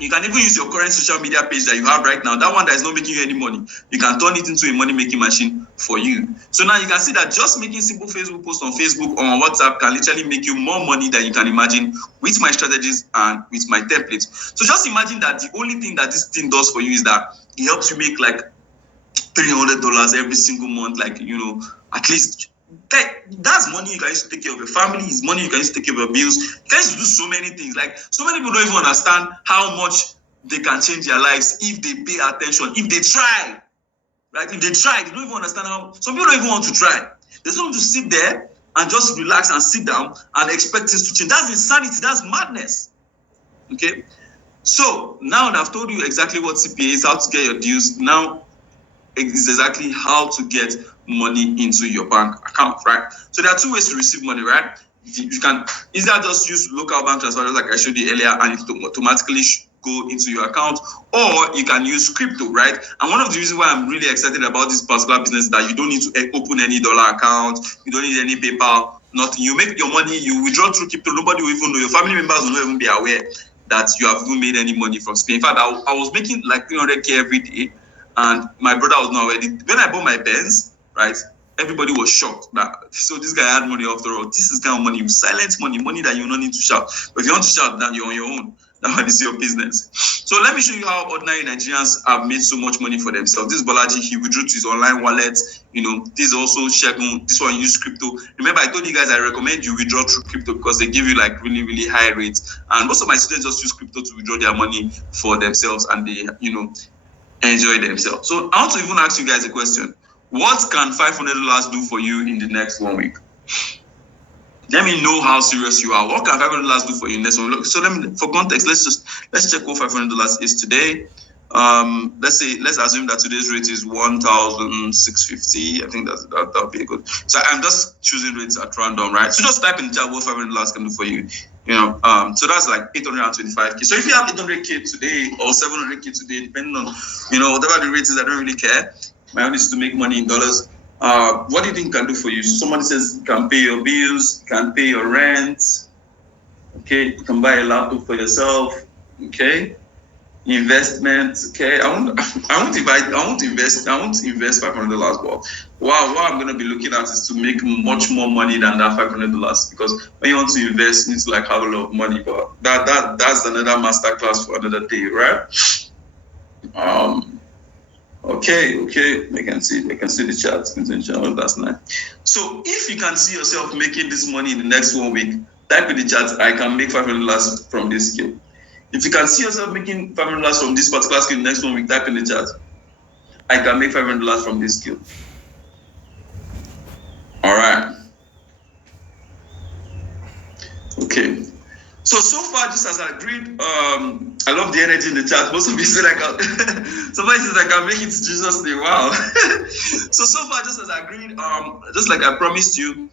you can even use your current social media page that you have right now, that one that is not making you any money. You can turn it into a money-making machine for you. So now you can see that just making simple Facebook posts on Facebook or on WhatsApp can literally make you more money than you can imagine with my strategies and with my templates. So just imagine that the only thing that this thing does for you is that it helps you make like $300 every single month, like, you know, at least. That's money you can use to take care of your family. It's money you can use to take care of your bills. You can use to do so many things. Like, so many people don't even understand how much they can change their lives if they pay attention, if they try. Right? If they try, they don't even understand how. Some people don't even want to try. They just want to sit there and just relax and sit down and expect things to change. That's insanity. That's madness. Okay? So now that I've told you exactly what CPA is, how to get your deals, now is exactly how to get money into your bank account, right? So there are two ways to receive money, right? You can either just use local bank transfer, like I showed you earlier, and it will automatically go into your account, or you can use crypto, right? And one of the reasons why I'm really excited about this particular business is that you don't need to open any dollar account, you don't need any PayPal, nothing. You make your money, you withdraw through crypto, nobody will even know, your family members will not even be aware that you have even made any money from Spain. In fact, I was making like 300K every day, and my brother was not ready. When I bought my Benz, right, everybody was shocked that, so this guy had money after all. This is kind of money, silent money that you don't need to shout. But if you want to shout, then you're on your own. That one is your business. So let me show you how ordinary Nigerians have made so much money for themselves. This Bolaji, he withdrew to his online wallet. You know, this is also Shegun. This one use crypto. Remember, I told you guys I recommend you withdraw through crypto because they give you like really, really high rates. And most of my students just use crypto to withdraw their money for themselves, and they, you know, enjoy themselves. So I want to even ask you guys a question. What can $500 do for you in the next 1 week? Let me know how serious you are. What can $500 do for you in the next 1 week? So for context, let's check what $500 is today. Let's assume that today's rate is 1,650. I think that'll be good. So I'm just choosing rates at random, right? So just type in the chat what $500 can do for you. You know, so that's like 825K. So if you have 800K today or 700K today, depending on, you know, whatever the rate is, I don't really care. My own is to make money in dollars. What do you think can do for you? Somebody says you can pay your bills, you can pay your rent. Okay, you can buy a laptop for yourself. Okay, investment. Okay, I won't invest $500. But what I'm going to be looking at is to make much more money than that $500, because when you want to invest, you need to like have a lot of money. But that's another masterclass for another day, right? Okay, they can see the chat. Oh, that's nice. So if you can see yourself making this money in the next 1 week, type in the chat, I can make $500 from this skill. If you can see yourself making $500 from this particular skill in the next 1 week, type in the chat, I can make $500 from this skill. All right. Okay. So far, just as I agreed, I love the energy in the chat. Most of you said somebody says I can make it to Jesus' name. Wow. So far, just as I agreed, just like I promised you,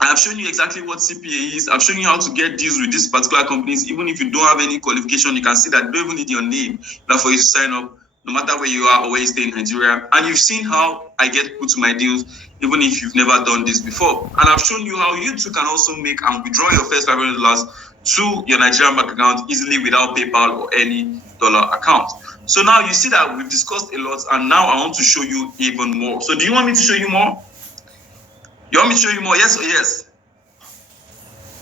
I've shown you exactly what CPA is. I've shown you how to get deals with these particular companies. Even if you don't have any qualification, you can see that they don't even need your name for you to sign up, no matter where you are or where you stay in Nigeria. And you've seen how I get put to my deals, even if you've never done this before. And I've shown you how you too can also make and withdraw your first $500 to your Nigerian bank account easily without PayPal or any dollar account. So now you see that we've discussed a lot, and now I want to show you even more. So do you want me to show you more? You want me to show you more? Yes or yes?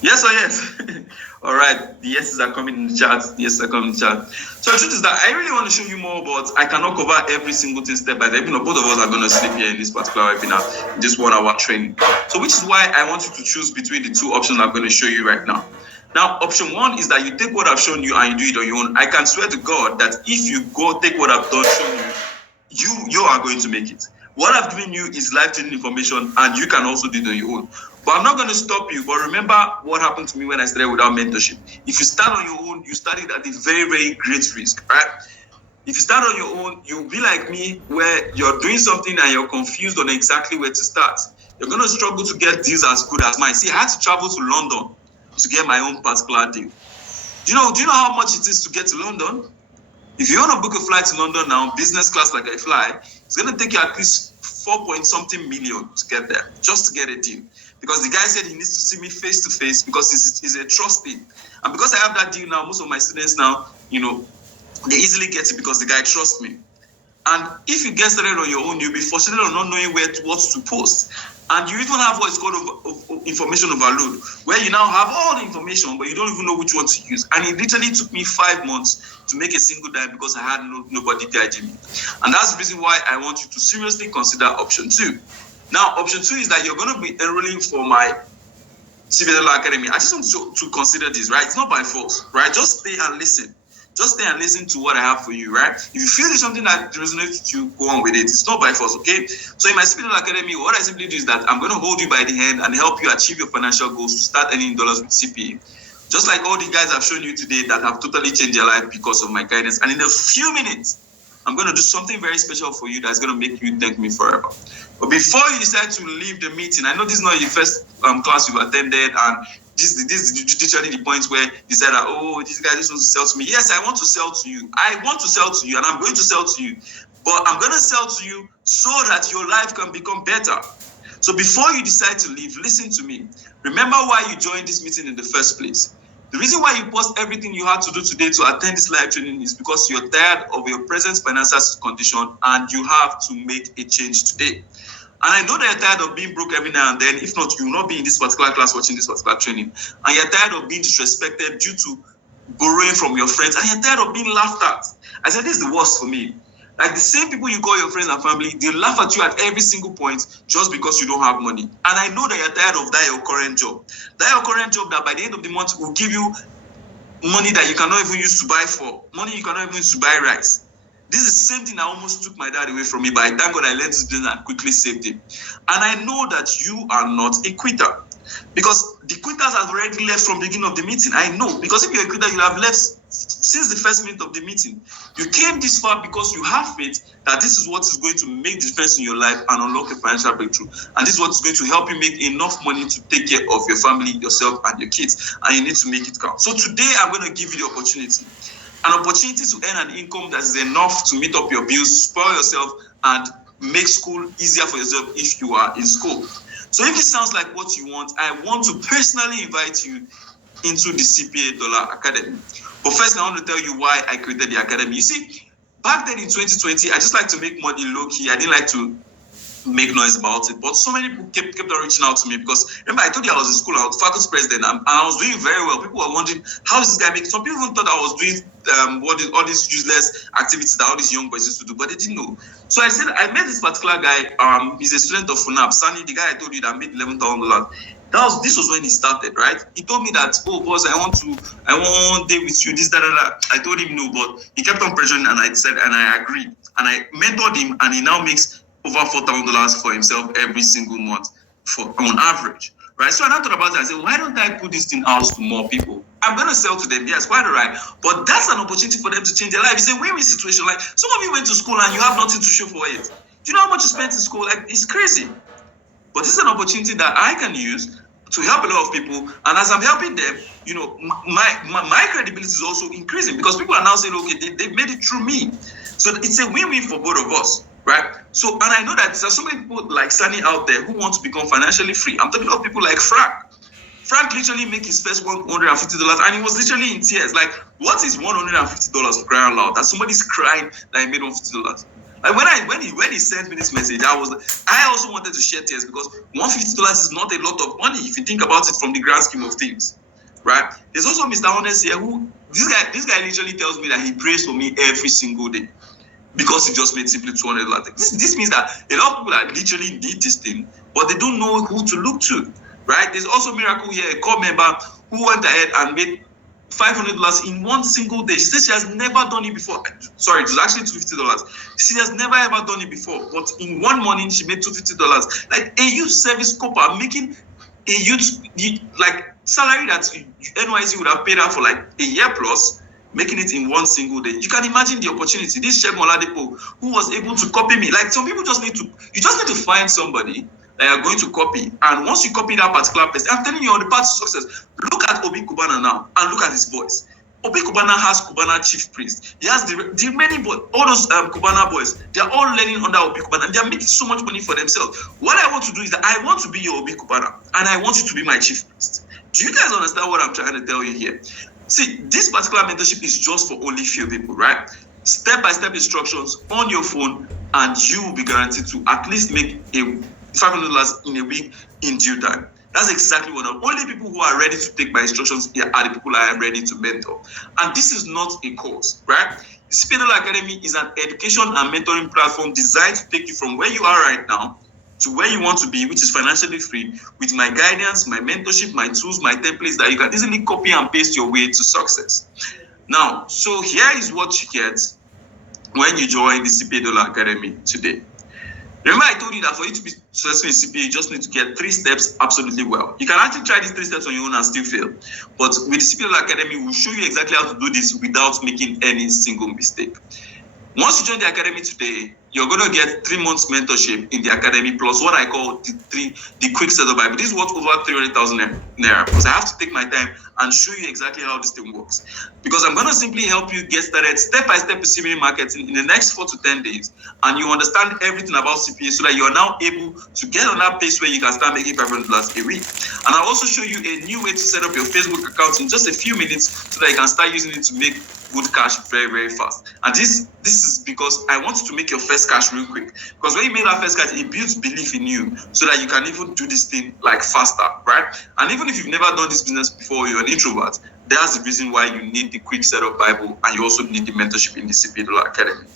Yes or yes? All right, the yeses are coming in the chat. The yeses are coming in the chat. So the truth is that I really want to show you more, but I cannot cover every single thing step by step. Both of us are going to sleep here in this particular webinar, in this 1 hour training. So which is why I want you to choose between the two options I'm going to show you right now. Now, option one is that you take what I've shown you and you do it on your own. I can swear to God that if you go take what I've shown you, you are going to make it. What I've given you is life-changing information, and you can also do it on your own. But I'm not going to stop you. But remember what happened to me when I started without mentorship. If you start on your own, you started at a very, very great risk, right? If you start on your own, you'll be like me, where you're doing something and you're confused on exactly where to start. You're going to struggle to get deals as good as mine. See, I had to travel to London to get my own particular deal. Do you know how much it is to get to London? If you want to book a flight to London now, business class like I fly, it's going to take you at least 4-point-something million to get there, just to get a deal. Because the guy said he needs to see me face to face because it's a trust thing. And because I have that deal now, most of my students now, they easily get it because the guy trusts me. And if you get started on your own, you'll be frustrated on not knowing what to post. And you even have what is called information overload, where you now have all the information, but you don't even know which one to use. And it literally took me 5 months to make a single dime because I had nobody guiding me. And that's the reason why I want you to seriously consider option 2. Now, option 2 is that you're going to be enrolling for my CPA Academy. I just want to consider this, right? It's not by force, right? Just stay and listen. Just stay and listen to what I have for you, right? If you feel there's something that resonates with you, go on with it. It's not by force, okay? So in my CPA Academy, what I simply do is that I'm going to hold you by the hand and help you achieve your financial goals to start earning dollars with CPA. Just like all the guys I've shown you today that have totally changed their life because of my guidance. And in a few minutes, I'm going to do something very special for you that's going to make you thank me forever. But before you decide to leave the meeting, I know this is not your first class you've attended, and this is literally the point where you said that, oh, this guy just wants to sell to me. Yes, I want to sell to you. I want to sell to you, and I'm going to sell to you. But I'm going to sell to you so that your life can become better. So before you decide to leave, listen to me. Remember why you joined this meeting in the first place. The reason why you paused everything you had to do today to attend this live training is because you're tired of your present financial condition and you have to make a change today. And I know that you're tired of being broke every now and then. If not, you will not be in this particular class watching this particular training. And you're tired of being disrespected due to borrowing from your friends. And you're tired of being laughed at. I said, this is the worst for me. Like the same people you call your friends and family, they laugh at you at every single point just because you don't have money. And I know that you're tired of that your current job. That your current job that by the end of the month will give you money that you cannot even use to buy for. Money you cannot even use to buy rice. This is the same thing that almost took my dad away from me, but I thank God I learned this business and quickly saved him. And I know that you are not a quitter. Because the quitters have already left from the beginning of the meeting. I know. Because if you're a quitter, you have left since the first minute of the meeting. You came this far because you have faith that this is what is going to make the difference in your life and unlock a financial breakthrough. And this is what is going to help you make enough money to take care of your family, yourself, and your kids. And you need to make it count. So today, I'm going to give you the opportunity. An opportunity to earn an income that is enough to meet up your bills, spoil yourself, and make school easier for yourself if you are in school. So if this sounds like what you want, I want to personally invite you into the CPA Academy. But first, I want to tell you why I created the Academy. You see, back then in 2020, I just like to make money low-key. I didn't like to make noise about it. But so many people kept on reaching out to me because, remember, I told you I was in school, I was faculty president, and I was doing very well. People were wondering, how is this guy making? Some people even thought I was doing all these useless activities that all these young boys used to do, but they didn't know. So I said, I met this particular guy. He's a student of FUNAB, Sunny, the guy I told you that made $11,000. This was when he started, right? He told me that, oh, boss, I want to date with you, this, that, that. I told him no, but he kept on pressuring, and I said, and I agreed. And I mentored him, and he now makes over $4,000 for himself every single month on average, right? So I thought about it. I said, why don't I put this thing out to more people? I'm going to sell to them, yes, quite all right. But that's an opportunity for them to change their life. It's a win-win situation. Like, some of you went to school and you have nothing to show for it. Do you know how much you spent in school? Like, it's crazy. But this is an opportunity that I can use to help a lot of people. And as I'm helping them, my credibility is also increasing because people are now saying, okay, they've made it through me. So it's a win-win for both of us. Right? So, and I know that there's so many people like Sunny out there who want to become financially free. I'm talking about people like Frank. Frank literally make his first $150, and he was literally in tears. Like, what is $150 for crying out loud? That somebody's crying that he made $150. Like when he sent me this message, I also wanted to shed tears, because $150 is not a lot of money if you think about it from the grand scheme of things, right? There's also Mr. Honest here, who this guy literally tells me that he prays for me every single day because he just made simply $200. This means that a lot of people that literally need this thing, but they don't know who to look to, right? There's also Miracle here, a core member who went ahead and made $500 in one single day. She says she has never done it before. Sorry, it was actually $250. She has never ever done it before, but in one morning she made $250. Like a youth service corper making a youth like salary that NYC would have paid her for like a year plus, making it in one single day. You can imagine the opportunity. This Shegun Oladipo, who was able to copy me. Like, some people just need to find somebody that you're going to copy, and once you copy that particular person, I'm telling you, on the path to success. Look at Obi Kubana now, and look at his voice. Obi Kubana has Kubana chief priest. He has the many boys, all those Kubana boys. They are all learning under Obi Kubana, and they are making so much money for themselves. What I want to do is that I want to be your Obi Kubana, and I want you to be my chief priest. Do you guys understand what I'm trying to tell you here? See, this particular mentorship is just for only few people, right? Step-by-step instructions on your phone, and you will be guaranteed to at least make a $500 in a week in due time. That's exactly what only people who are ready to take my instructions here are the people I am ready to mentor. And this is not a course, right? The CPA Academy is an education and mentoring platform designed to take you from where you are right now to where you want to be, which is financially free, with my guidance, my mentorship, my tools, my templates that you can easily copy and paste your way to success. Now, so here is what you get when you join the CPA Academy today. Remember, I told you that for you to be successful in CPA, you just need to get 3 steps absolutely well. You can actually try these 3 steps on your own and still fail. But with the CPA Academy, we'll show you exactly how to do this without making any single mistake. Once you join the Academy today, you're going to get 3 months mentorship in the Academy, plus what I call the quick setup Bible. This is worth over 300,000 naira, because I have to take my time and show you exactly how this thing works. Because I'm going to simply help you get started step-by-step with CPA marketing in the next 4 to 10 days, and you understand everything about CPA so that you are now able to get on that pace where you can start making $500 a week. And I'll also show you a new way to set up your Facebook account in just a few minutes so that you can start using it to make good cash very, very fast. And this is because I want you to make your first cash real quick. Because when you make that first cash, it builds belief in you so that you can even do this thing like faster, right? And even if you've never done this business before, you're an introvert, that's the reason why you need the quick setup Bible, and you also need the mentorship in the CPA Academy.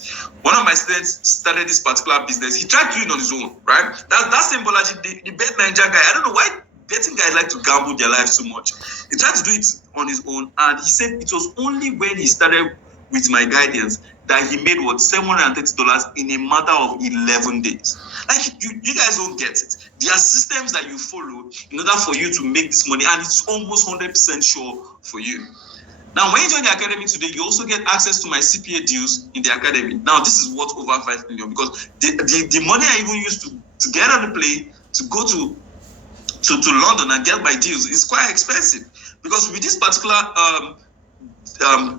One of my students started this particular business. He tried to do it on his own, right? That same Bolaji, the Bet Ninja guy, I don't know why betting guys like to gamble their life so much. He tried to do it on his own, and he said it was only when he started with my guidance that he made $730 in a matter of 11 days. Like, you guys don't get it. There are systems that you follow in order for you to make this money, and it's almost 100% sure for you. Now, when you join the Academy today, you also get access to my CPA deals in the Academy. Now, this is worth over 5 million, because the money I even used to get on the plane to go to London and get my deals is quite expensive. Because with this particular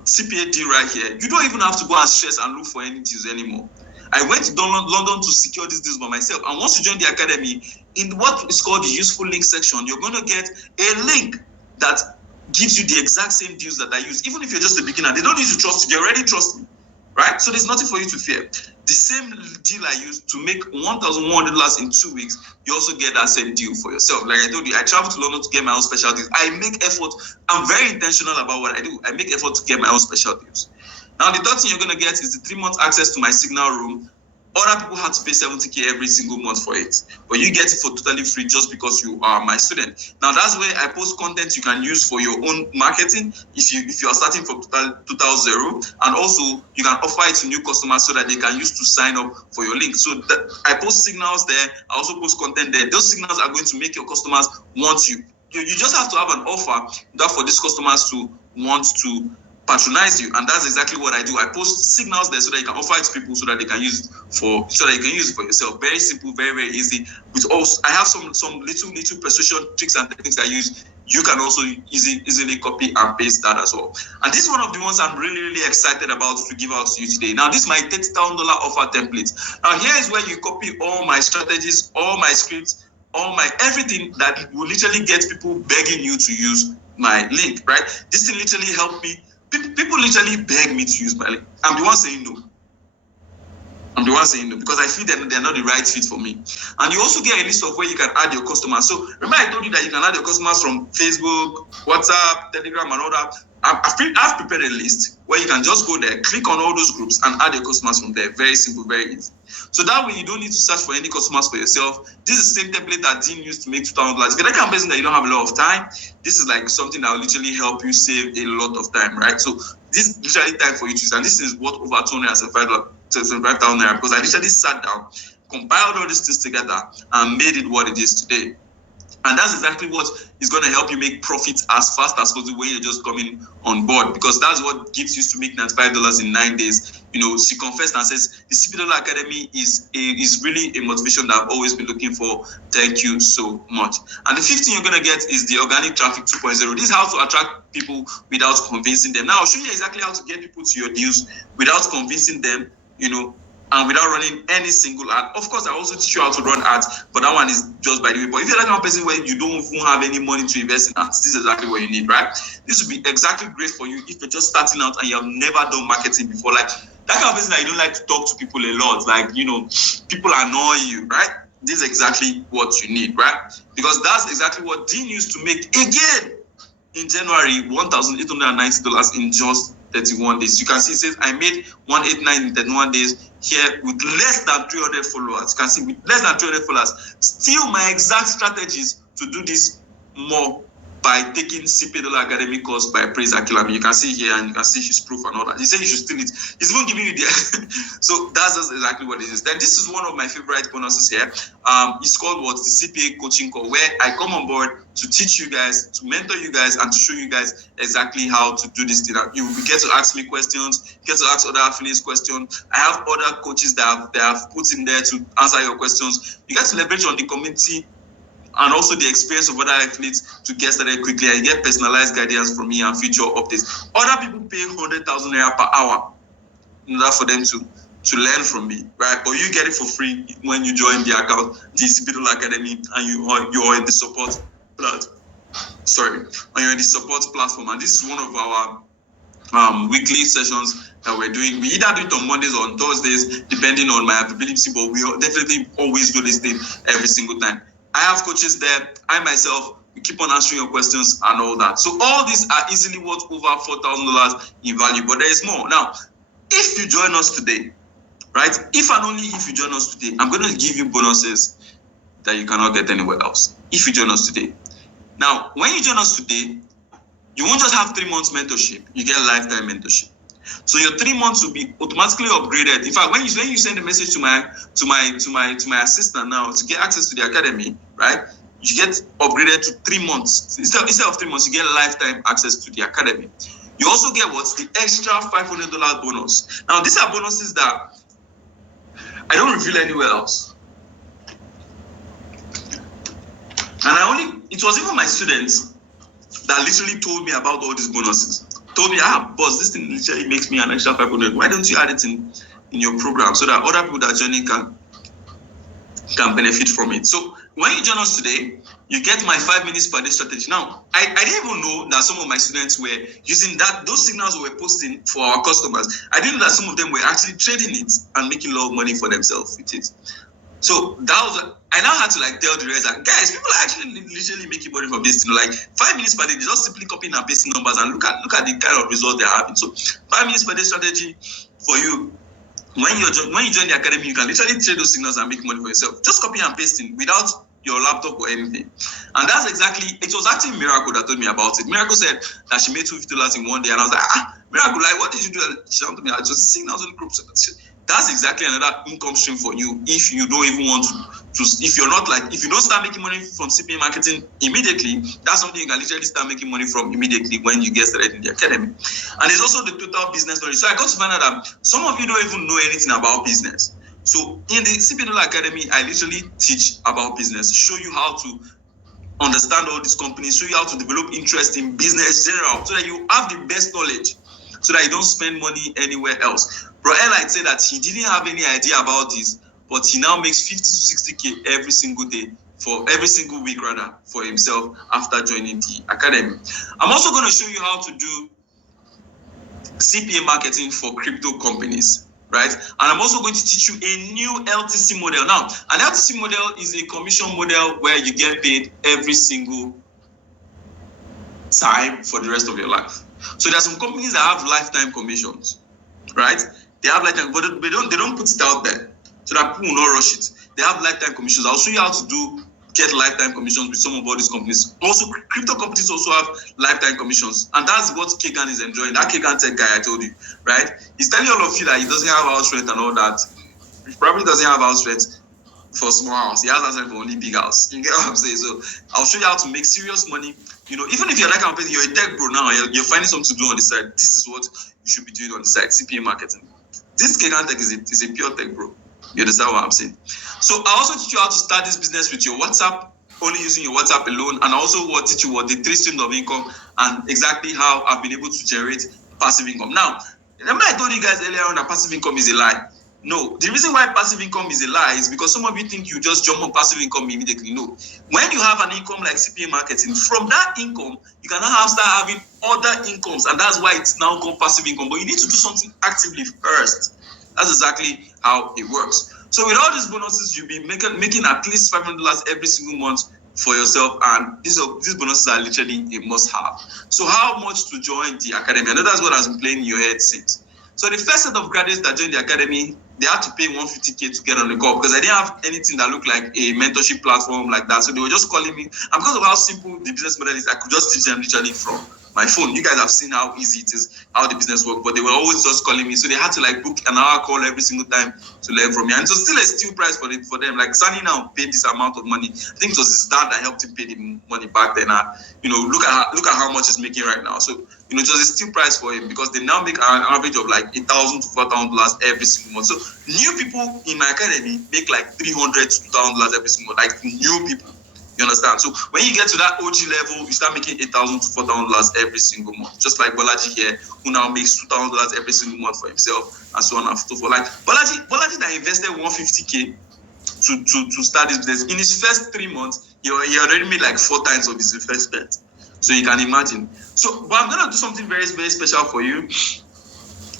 CPA deal right here, you don't even have to go and stress and look for any deals anymore. I went to London to secure these deals by myself. And once you join the Academy, in what is called the useful link section, you're going to get a link that gives you the exact same deals that I use. Even if you're just a beginner, they don't need to trust you. They already trust me, right? So there's nothing for you to fear. The same deal I used to make $1,100 in 2 weeks, you also get that same deal for yourself. Like I told you, I travel to London to get my own special deals. I make effort. I'm very intentional about what I do. I make effort to get my own special deals. Now, the third thing you're going to get is the 3 months access to my signal room. Other people have to pay $70,000 every single month for it, but you get it for totally free just because you are my student. Now, that's where I post content you can use for your own marketing if you are starting from total zero, and also you can offer it to new customers so that they can use to sign up for your link. So I post signals there. I also post content there. Those signals are going to make your customers want you. You just have to have an offer that for these customers to want to patronize you, and that's exactly what I do. I post signals there so that you can offer it to people so that they can use it for yourself. Very simple, very, very easy. With also, I have some little persuasion tricks and techniques I use. You can also easily copy and paste that as well. And this is one of the ones I'm really, really excited about to give out to you today. Now, this is my $30,000 offer template. Now, here is where you copy all my strategies, all my scripts, all my everything that will literally get people begging you to use my link, right? This thing literally helped me. People literally beg me to use my link. I'm the one saying no. Because I feel that they're not the right fit for me. And you also get a list of where you can add your customers. So remember I told you that you can add your customers from Facebook, WhatsApp, Telegram, and all that. I've prepared a list where you can just go there, click on all those groups, and add your customers from there. Very simple, very easy. So that way you don't need to search for any customers for yourself. This is the same template that Dean used to make $2,000. If you're that kind of person that you don't have a lot of time, this is like something that will literally help you save a lot of time, right? So this is literally time for you to use, and this is what over $275,000 because I literally sat down, compiled all these things together, and made it what it is today. And that's exactly what is going to help you make profits as fast as possible when you're just coming on board, because that's what Gibbs used to make $95 in 9 days. She confessed and says the CPA Academy is really a motivation that I've always been looking for. Thank you so much. And the fifth thing you're going to get is the organic traffic 2.0. This is how to attract people without convincing them. Now I'll show you exactly how to get people to your deals without convincing them, and without running any single ad. Of course, I also teach you how to run ads, but that one is just by the way. But if you're that kind of person where you don't even have any money to invest in ads, this is exactly what you need, right? This would be exactly great for you if you're just starting out and you have never done marketing before. Like that kind of person that you don't like to talk to people a lot, like, people annoy you, right? This is exactly what you need, right? Because that's exactly what Dean used to make again in January, $1,890 in just 31 days. You can see it says I made 189 in 31 days here with less than 300 followers. You can see with less than 300 followers. Still my exact strategies to do this more by taking CPA Academy course by Praise Akilami. You can see here and you can see his proof and all that. He said you should steal it. He's even giving you the so that's just exactly what it is. Then this is one of my favorite bonuses here. It's called the CPA coaching call, where I come on board to teach you guys, to mentor you guys, and to show you guys exactly how to do this thing. You get to ask me questions, you get to ask other affiliates questions. I have other coaches that have put in there to answer your questions. You get to leverage on the community and also the experience of other athletes to get started quickly, and get personalized guidance from me and future updates. Other people pay 100,000 naira per hour in order for them to learn from me, right? But you get it for free when you join the account, the CPA Academy, and you're in the support you're in the support platform. And this is one of our weekly sessions that we're doing. We either do it on Mondays or on Thursdays, depending on my availability, but we definitely always do this thing every single time. I have coaches there. I myself, we keep on answering your questions and all that. So all these are easily worth over $4,000 in value, but there is more. Now, if you join us today, right? If and only if you join us today, I'm going to give you bonuses that you cannot get anywhere else. If you join us today. Now, when you join us today, you won't just have 3 months mentorship. You get lifetime mentorship. So your 3 months will be automatically upgraded. In fact, when you send a message to my assistant now to get access to the academy, right? You get upgraded to 3 months. Instead of 3 months, you get lifetime access to the academy. You also get the extra $500 bonus. Now, these are bonuses that I don't reveal anywhere else. And it was even my students that literally told me about all these bonuses. Told me, boss, this thing literally makes me an extra 500. Why don't you add it in your program so that other people that are joining can benefit from it? So when you join us today, you get my 5 minutes per day strategy. Now, I didn't even know that some of my students were using those signals we were posting for our customers. I didn't know that some of them were actually trading it and making a lot of money for themselves with it. So I now had to tell the rest that, guys, people are actually literally making money from this thing. 5 minutes per day, they just simply copying and pasting numbers and look at the kind of results they're having. So 5 minutes per day strategy for you. When you join the academy, you can literally trade those signals and make money for yourself. Just copy and pasting without your laptop or anything. And that's exactly, it was actually Miracle that told me about it. Miracle said that she made $250 in 1 day. And I was like, Miracle, what did you do? She told me, I just signals on the group. That's exactly another income stream for you if you don't even want to if you don't start making money from CPA marketing immediately, that's something you can literally start making money from immediately when you get started in the academy. And there's also the total business knowledge. So I got to find out that some of you don't even know anything about business. So in the CPA Academy, I literally teach about business, show you how to understand all these companies, show you how to develop interest in business in general, so that you have the best knowledge, so that you don't spend money anywhere else. Bro Elite said that he didn't have any idea about this, but he now makes 50 to 60K every single day for every single week rather for himself after joining the academy. I'm also going to show you how to do CPA marketing for crypto companies, right? And I'm also going to teach you a new LTC model. Now, an LTC model is a commission model where you get paid every single time for the rest of your life. So there are some companies that have lifetime commissions, right? They have lifetime, but they don't put it out there so that people will not rush it. They have lifetime commissions. I'll show you how to get lifetime commissions with some of all these companies. Also, crypto companies also have lifetime commissions, and that's what Kagan is enjoying. That Kagan Tech guy I told you, right? He's telling all of you that he doesn't have house rent and all that. He probably doesn't have house rent for small house. He has house rent for only big house. You get what I'm saying? So I'll show you how to make serious money. You know, even if you're that kind of person, you're a tech bro now, you're finding something to do on the side. This is what you should be doing on the side, CPA marketing. This Kagan Tech is a pure tech bro. You understand what I'm saying? So I also teach you how to start this business with your WhatsApp, only using your WhatsApp alone, and I also will teach you what the 3 streams of income and exactly how I've been able to generate passive income. Now, remember I told you guys earlier on that passive income is a lie? No, the reason why passive income is a lie is because some of you think you just jump on passive income immediately. No, when you have an income like CPA marketing, from that income, you can now start having other incomes, and that's why it's now called passive income. But you need to do something actively first. That's exactly how it works. So with all these bonuses, you'll be making at least $500 every single month for yourself, and these bonuses are literally a must-have. So how much to join the academy? I know that's what has been playing in your head since. So the first set of graduates that joined the academy, they had to pay $150K to get on the call because I didn't have anything that looked like a mentorship platform like that. So they were just calling me, and because of how simple the business model is, I could just teach them literally from my phone. You guys have seen how easy it is, how the business works, but they were always just calling me. So they had to like book an hour call every single time to learn from me. And it was still a steal price for them. Like Sunny now paid this amount of money. I think it was his dad that helped him pay the money back then. Look at how much he's making right now. So, it was a steal price for him because they now make an average of like $1,000 to $4,000 every single month. So new people in my academy make like $300 to $2,000 every single month, like new people. You understand? So when you get to that OG level, you start making $8,000 to $4,000 every single month. Just like Bolaji here, who now makes $2,000 every single month for himself, and so on and so forth. Like Bolaji that invested $150K to start this business. In his first 3 months, he already made like 4 times of his investment. So you can imagine. So, but I'm gonna do something very, very special for you.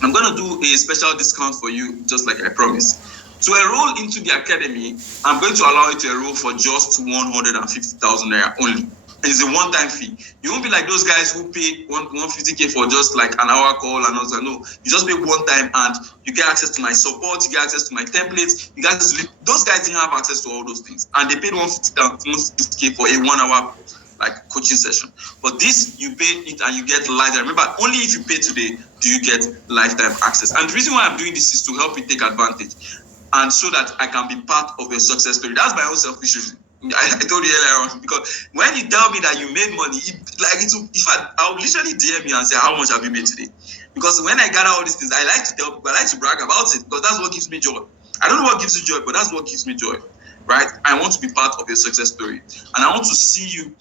I'm gonna do a special discount for you, just like I promised. To enroll into the academy, I'm going to allow you to enroll for just 150,000 naira only. It's a one-time fee. You won't be like those guys who pay 150K for just like an hour call and all that. No, you just pay one time and you get access to my support, you get access to my templates, you get access to those guys didn't have access to all those things. And they paid 150K for a 1 hour like coaching session. But this, you pay it and you get lifetime. Remember, only if you pay today do you get lifetime access. And the reason why I'm doing this is to help you take advantage and so that I can be part of your success story. That's my own selfish reason. I told you earlier on, because when you tell me that you made money, I'll literally DM you and say, how much have you made today? Because when I gather all these things, I like to tell people, I like to brag about it, because that's what gives me joy. I don't know what gives you joy, but that's what gives me joy, right? I want to be part of your success story. And I want to see you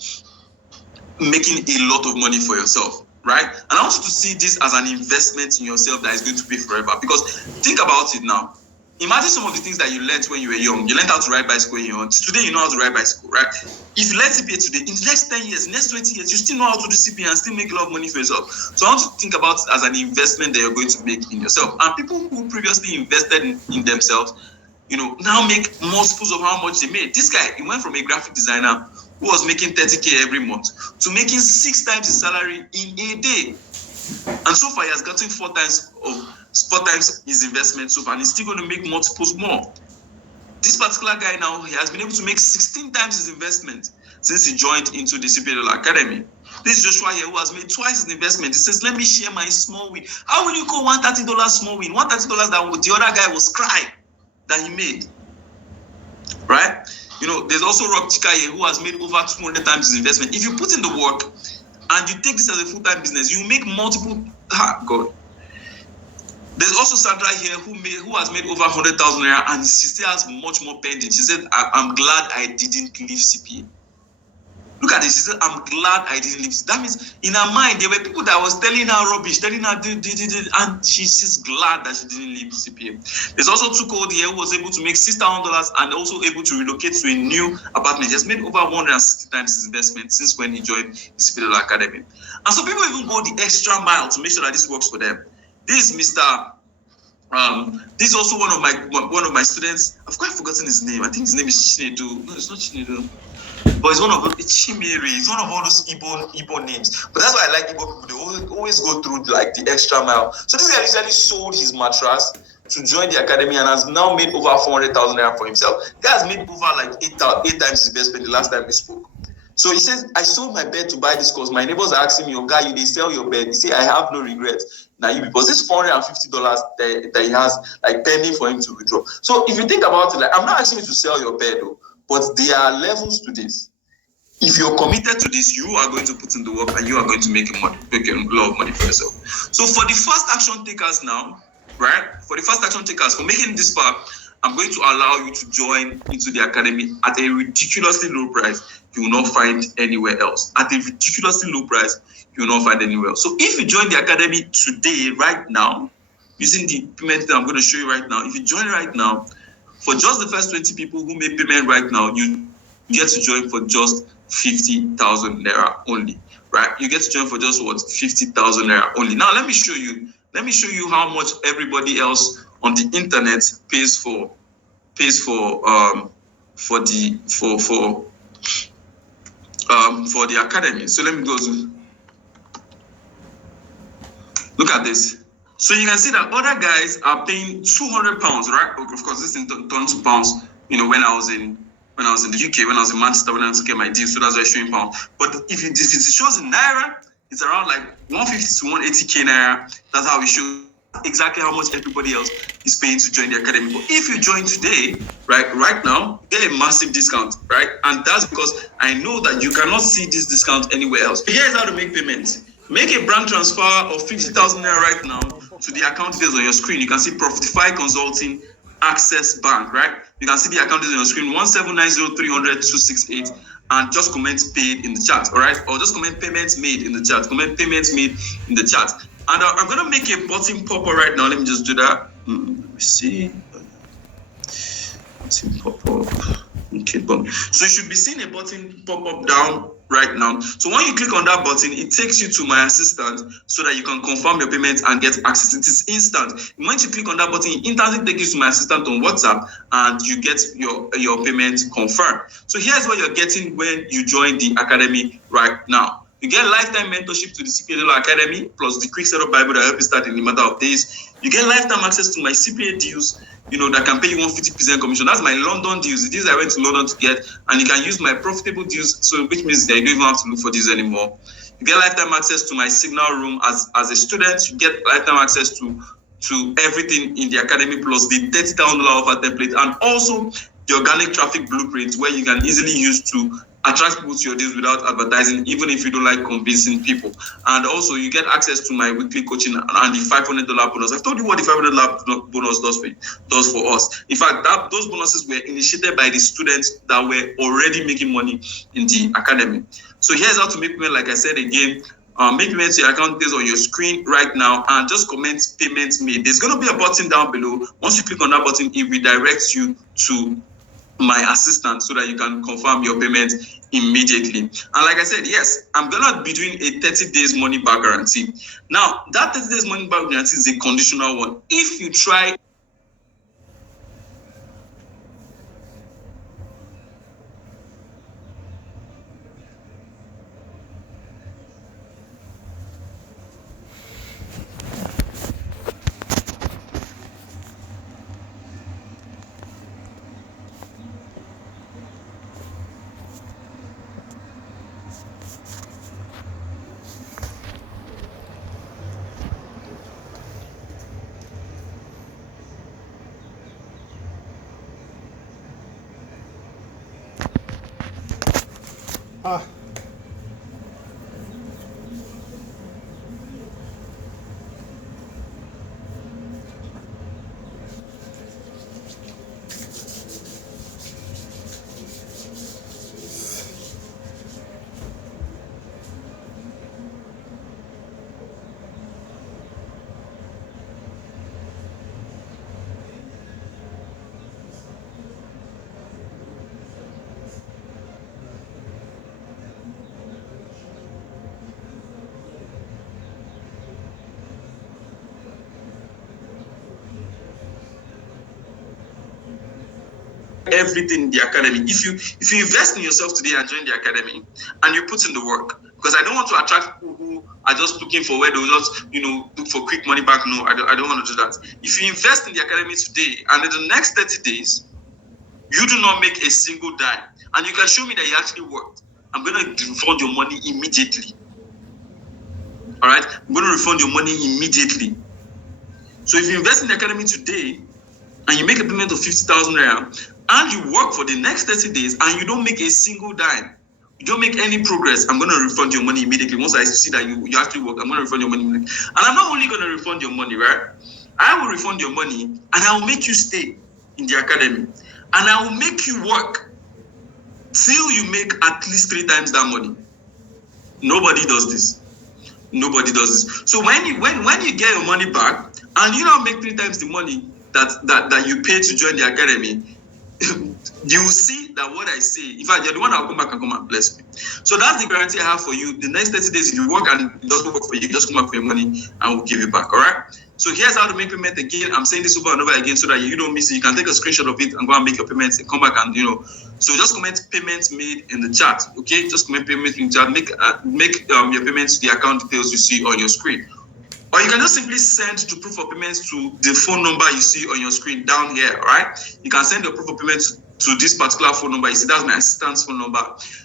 making a lot of money for yourself, right? And I want you to see this as an investment in yourself that is going to pay forever. Because think about it now. Imagine some of the things that you learned when you were young. You learned how to ride bicycle when you were young. Today, you know how to ride bicycle, right? If you learn CPA today, in the next 10 years, next 20 years, you still know how to do CPA and still make a lot of money for yourself. So I want you to think about it as an investment that you're going to make in yourself. And people who previously invested in themselves, now make multiples of how much they made. This guy, he went from a graphic designer who was making 30K every month to making 6 times his salary in a day. And so far, he has gotten 4 times his investment so far, and he's still going to make multiples more. This particular guy now, he has been able to make 16 times his investment since he joined into the CPA Academy. This is Joshua here, who has made twice his investment. He says, let me share my small win. How will you call $130 small win? $130 that the other guy was crying that he made, right? There's also Rock Chika here, who has made over 200 times his investment. If you put in the work and you take this as a full-time business, you make multiple. God. There's also Sandra here who has made over 100,000 naira, and she still has much more pending. She said, I'm glad I didn't leave CPA. Look at this. She said, I'm glad I didn't leave. That means in her mind, there were people that was telling her rubbish, telling her, and she's glad that she didn't leave CPA. There's also two code here who was able to make $6,000 and also able to relocate to a new apartment. He has made over 160 times his investment since when he joined the CPA Academy. And so people even go the extra mile to make sure that this works for them. This is Mr. This is also one of my students. I've quite forgotten his name. I think his name is Chinedu. No, it's not Chinedu. But it's one of Chimere. It's one of all those Igbo names. But that's why I like Igbo people. They always go through like the extra mile. So this guy recently sold his mattress to join the academy and has now made over 400,000 naira for himself. The guy has made over like eight times his investment the last time we spoke. So he says, I sold my bed to buy this course. My neighbors are asking me, oh, guy, they sell your bed. He say, I have no regrets. Now, because this $450 that he has, like, pending for him to withdraw. So if you think about it, like, I'm not asking you to sell your bed, though, but there are levels to this. If you're committed to this, you are going to put in the work and you are going to make a lot of money for yourself. So for the first action takers now, right? For the first action takers, for making this part, I'm going to allow you to join into the academy at a ridiculously low price you will not find anywhere else. At a ridiculously low price you will not find anywhere else. So if you join the academy today, right now, using the payment that I'm going to show you right now, if you join right now, for just the first 20 people who make payment right now, you get to join for just 50,000 naira only, right? You get to join for just what? 50,000 naira only. Now let me show you how much everybody else on the internet pays for the academy. So let me go to look at this. So you can see that other guys are paying £200, right? Of course, this is turned to pounds. You know, when I was in the UK, when I was in Manchester, when I was to get my deal, so that's why I'm showing pounds. But if it shows in naira, it's around like 150 to 180k naira. That's how it shows exactly how much everybody else is paying to join the academy. But if you join today, right now, you get a massive discount, right? And that's because I know that you cannot see this discount anywhere else. Here's how to make payments. Make a bank transfer of 50,000 naira right now to the account details on your screen. You can see Profitify Consulting Access Bank, right? You can see the account details on your screen, 1790300-268, and just comment paid in the chat, all right? Or just comment payments made in the chat. Comment payments made in the chat. And I'm going to make a button pop up right now. Let me just do that. Let me see. Button pop up. Okay, boom. So you should be seeing a button pop up down right now. So when you click on that button, it takes you to my assistant so that you can confirm your payment and get access. It is instant. Once you click on that button, it instantly takes you to my assistant on WhatsApp and you get your payment confirmed. So here's what you're getting when you join the academy right now. You get lifetime mentorship to the CPA Academy, plus the quick setup Bible that help you start in a matter of days. You get lifetime access to my CPA deals, that can pay you 150% commission. That's my London deals. The deals I went to London to get, and you can use my profitable deals, so which means that you don't even have to look for these anymore. You get lifetime access to my signal room as a student. You get lifetime access to everything in the academy, plus the $30,000 offer template, and also the organic traffic blueprint, where you can easily use to attract people to your deals without advertising, even if you don't like convincing people. And also, you get access to my weekly coaching and the $500 bonus. I've told you what the $500 bonus does for us. In fact, those bonuses were initiated by the students that were already making money in the academy. So here's how to make payment. Like I said again, make payment to your account details on your screen right now, and just comment payments made. There's going to be a button down below. Once you click on that button, it redirects you to my assistant so that you can confirm your payment immediately. And like I said, yes, I'm gonna be doing a 30 days money back guarantee. Now, that 30 days money back guarantee is a conditional one. If you try everything in the academy. If you invest in yourself today and join the academy and you put in the work, because I don't want to attract people who are just looking for where they'll just, look for quick money back. No, I don't want to do that. If you invest in the academy today and in the next 30 days, you do not make a single dime, and you can show me that you actually worked, I'm going to refund your money immediately. All right? I'm going to refund your money immediately. So if you invest in the academy today and you make a payment of 50,000 naira and you work for the next 30 days and you don't make a single dime, you don't make any progress, I'm going to refund your money immediately. Once I see that you actually work, I'm going to refund your money immediately. And I'm not only going to refund your money, right? I will refund your money and I will make you stay in the academy. And I will make you work till you make at least 3 times that money. Nobody does this. Nobody does this. So when you get your money back and you now make 3 times the money that you paid to join the academy, you will see that what I say, in fact, you're the one that will come back and come and bless me. So that's the guarantee I have for you. The next 30 days, if you work and it doesn't work for you, just come back for your money and we'll give it back. All right? So here's how to make payment again. I'm saying this over and over again so that you don't miss it. You can take a screenshot of it and go and make your payments and come back and, So just comment payments made in the chat, okay? Just comment payments in the chat. Make your payments to the account details you see on your screen. Or you can just simply send to proof of payments to the phone number you see on your screen down here, all right? You can send your proof of payments to this particular phone number. You see, that's my assistant's phone number.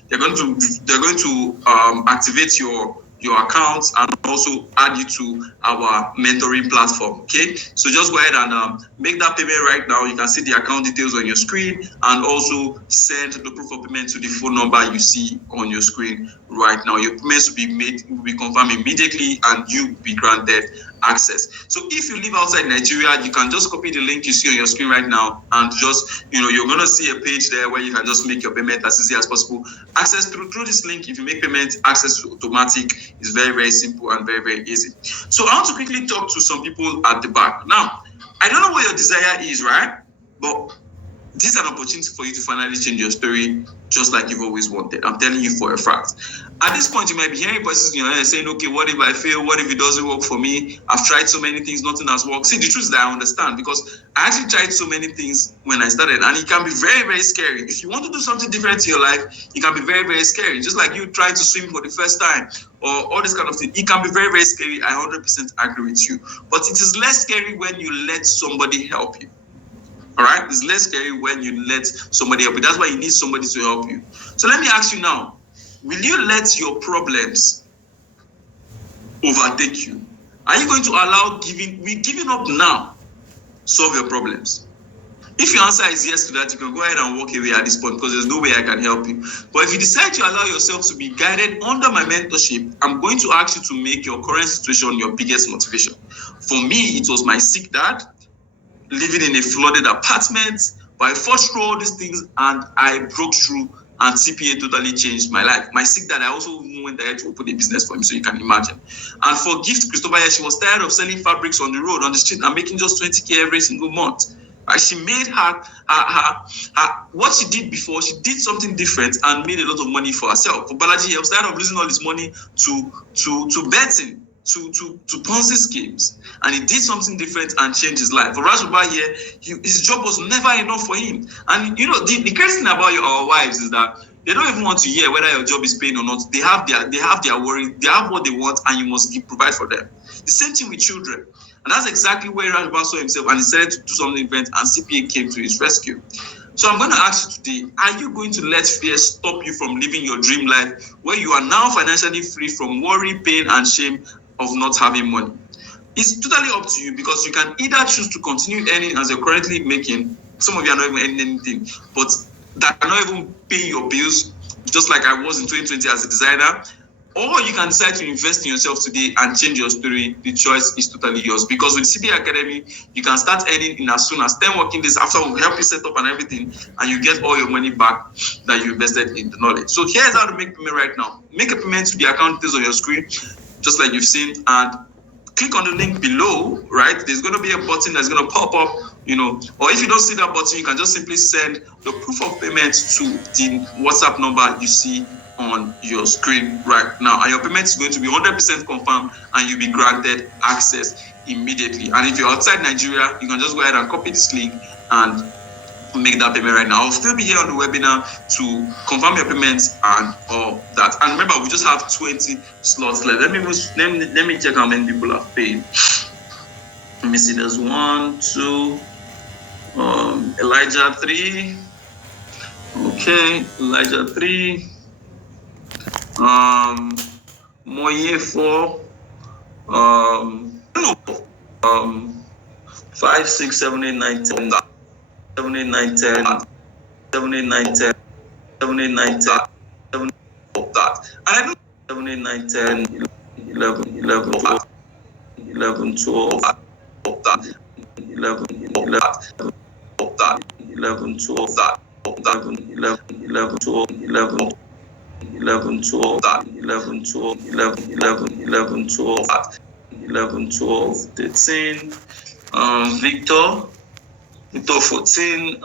They're going to activate your accounts and also add you to our mentoring platform, okay? So just go ahead and make that payment right now. You can see the account details on your screen and also send the proof of payment to the phone number you see on your screen right now. Your payments will be confirmed immediately and you will be granted access. So if you live outside Nigeria, you can just copy the link you see on your screen right now and just, you're going to see a page there where you can just make your payment as easy as possible. Access through this link. If you make payment, access to automatic is very, very simple and very, very easy. So I want to quickly talk to some people at the back. Now, I don't know what your desire is, right? But this is an opportunity for you to finally change your story just like you've always wanted. I'm telling you for a fact. At this point, you might be hearing voices in your head saying, okay, what if I fail? What if it doesn't work for me? I've tried so many things, nothing has worked. See, the truth is that I understand because I actually tried so many things when I started and it can be very, very scary. If you want to do something different in your life, it can be very, very scary. Just like you trying to swim for the first time or all this kind of thing. It can be very, very scary. I 100% agree with you. But it is less scary when you let somebody help you. All right? It's less scary when you let somebody help you. That's why you need somebody to help you. So let me ask you now, will you let your problems overtake you? Are you going to allow giving up now solve your problems? If your answer is yes to that, you can go ahead and walk away at this point because there's no way I can help you. But if you decide to allow yourself to be guided under my mentorship, I'm going to ask you to make your current situation your biggest motivation. For me, it was my sick dad, living in a flooded apartment, but I fought through all these things and I broke through and CPA totally changed my life. My sick dad, I also went ahead to open a business for him, so you can imagine. And for Gift Christopher, she was tired of selling fabrics on the road, on the street, and making just 20K every single month. She made her what she did before, she did something different and made a lot of money for herself. For Balaji, he was tired of losing all his money to betting, to Ponzi schemes, and he did something different and changed his life. For Rajbaba here, his job was never enough for him. And the crazy thing about our wives is that they don't even want to hear whether your job is paying or not. They have their worry, they have what they want, and you must provide for them. The same thing with children. And that's exactly where Rajbaba saw himself and he decided to do something different, and CPA came to his rescue. So I'm going to ask you today, are you going to let fear stop you from living your dream life where you are now financially free from worry, pain, and shame of not having money? It's totally up to you because you can either choose to continue earning as you're currently making. Some of you are not even earning anything, but that are not even paying your bills, just like I was in 2020 as a designer. Or you can decide to invest in yourself today and change your story. The choice is totally yours. Because with CPA Academy, you can start earning in as soon as 10 working days after we help you set up and everything, and you get all your money back that you invested in the knowledge. So here's how to make payment right now. Make a payment to the account details on your screen, just like you've seen, and click on the link below, right? There's going to be a button that's going to pop up, or if you don't see that button, you can just simply send the proof of payment to the WhatsApp number you see on your screen right now, and your payment is going to be 100% confirmed and you'll be granted access immediately. And if you're outside Nigeria, you can just go ahead and copy this link and make that payment right now. I'll still be here on the webinar to confirm your payments and all that. And remember, we just have 20 slots left. Let me check how many people have paid. Let me see. There's 1, 2, Elijah 3. Okay, Elijah 3. Moye 4. 5, 6, 7, 8, 9, 10. 7, 8, 9, 10. 7, 8, 9, 10. 7, 8, 9, 10. 7 of that. And I don't 7, 8, 9, 10, 11, 11, 12, 11, 12 of that. 11, 11 of that. 11, 12 that. 11, 11, 12, 11, 11, 12 that. 11, 12, 11, 11, 11, 12 that. 11, 12, 13. Victor 14.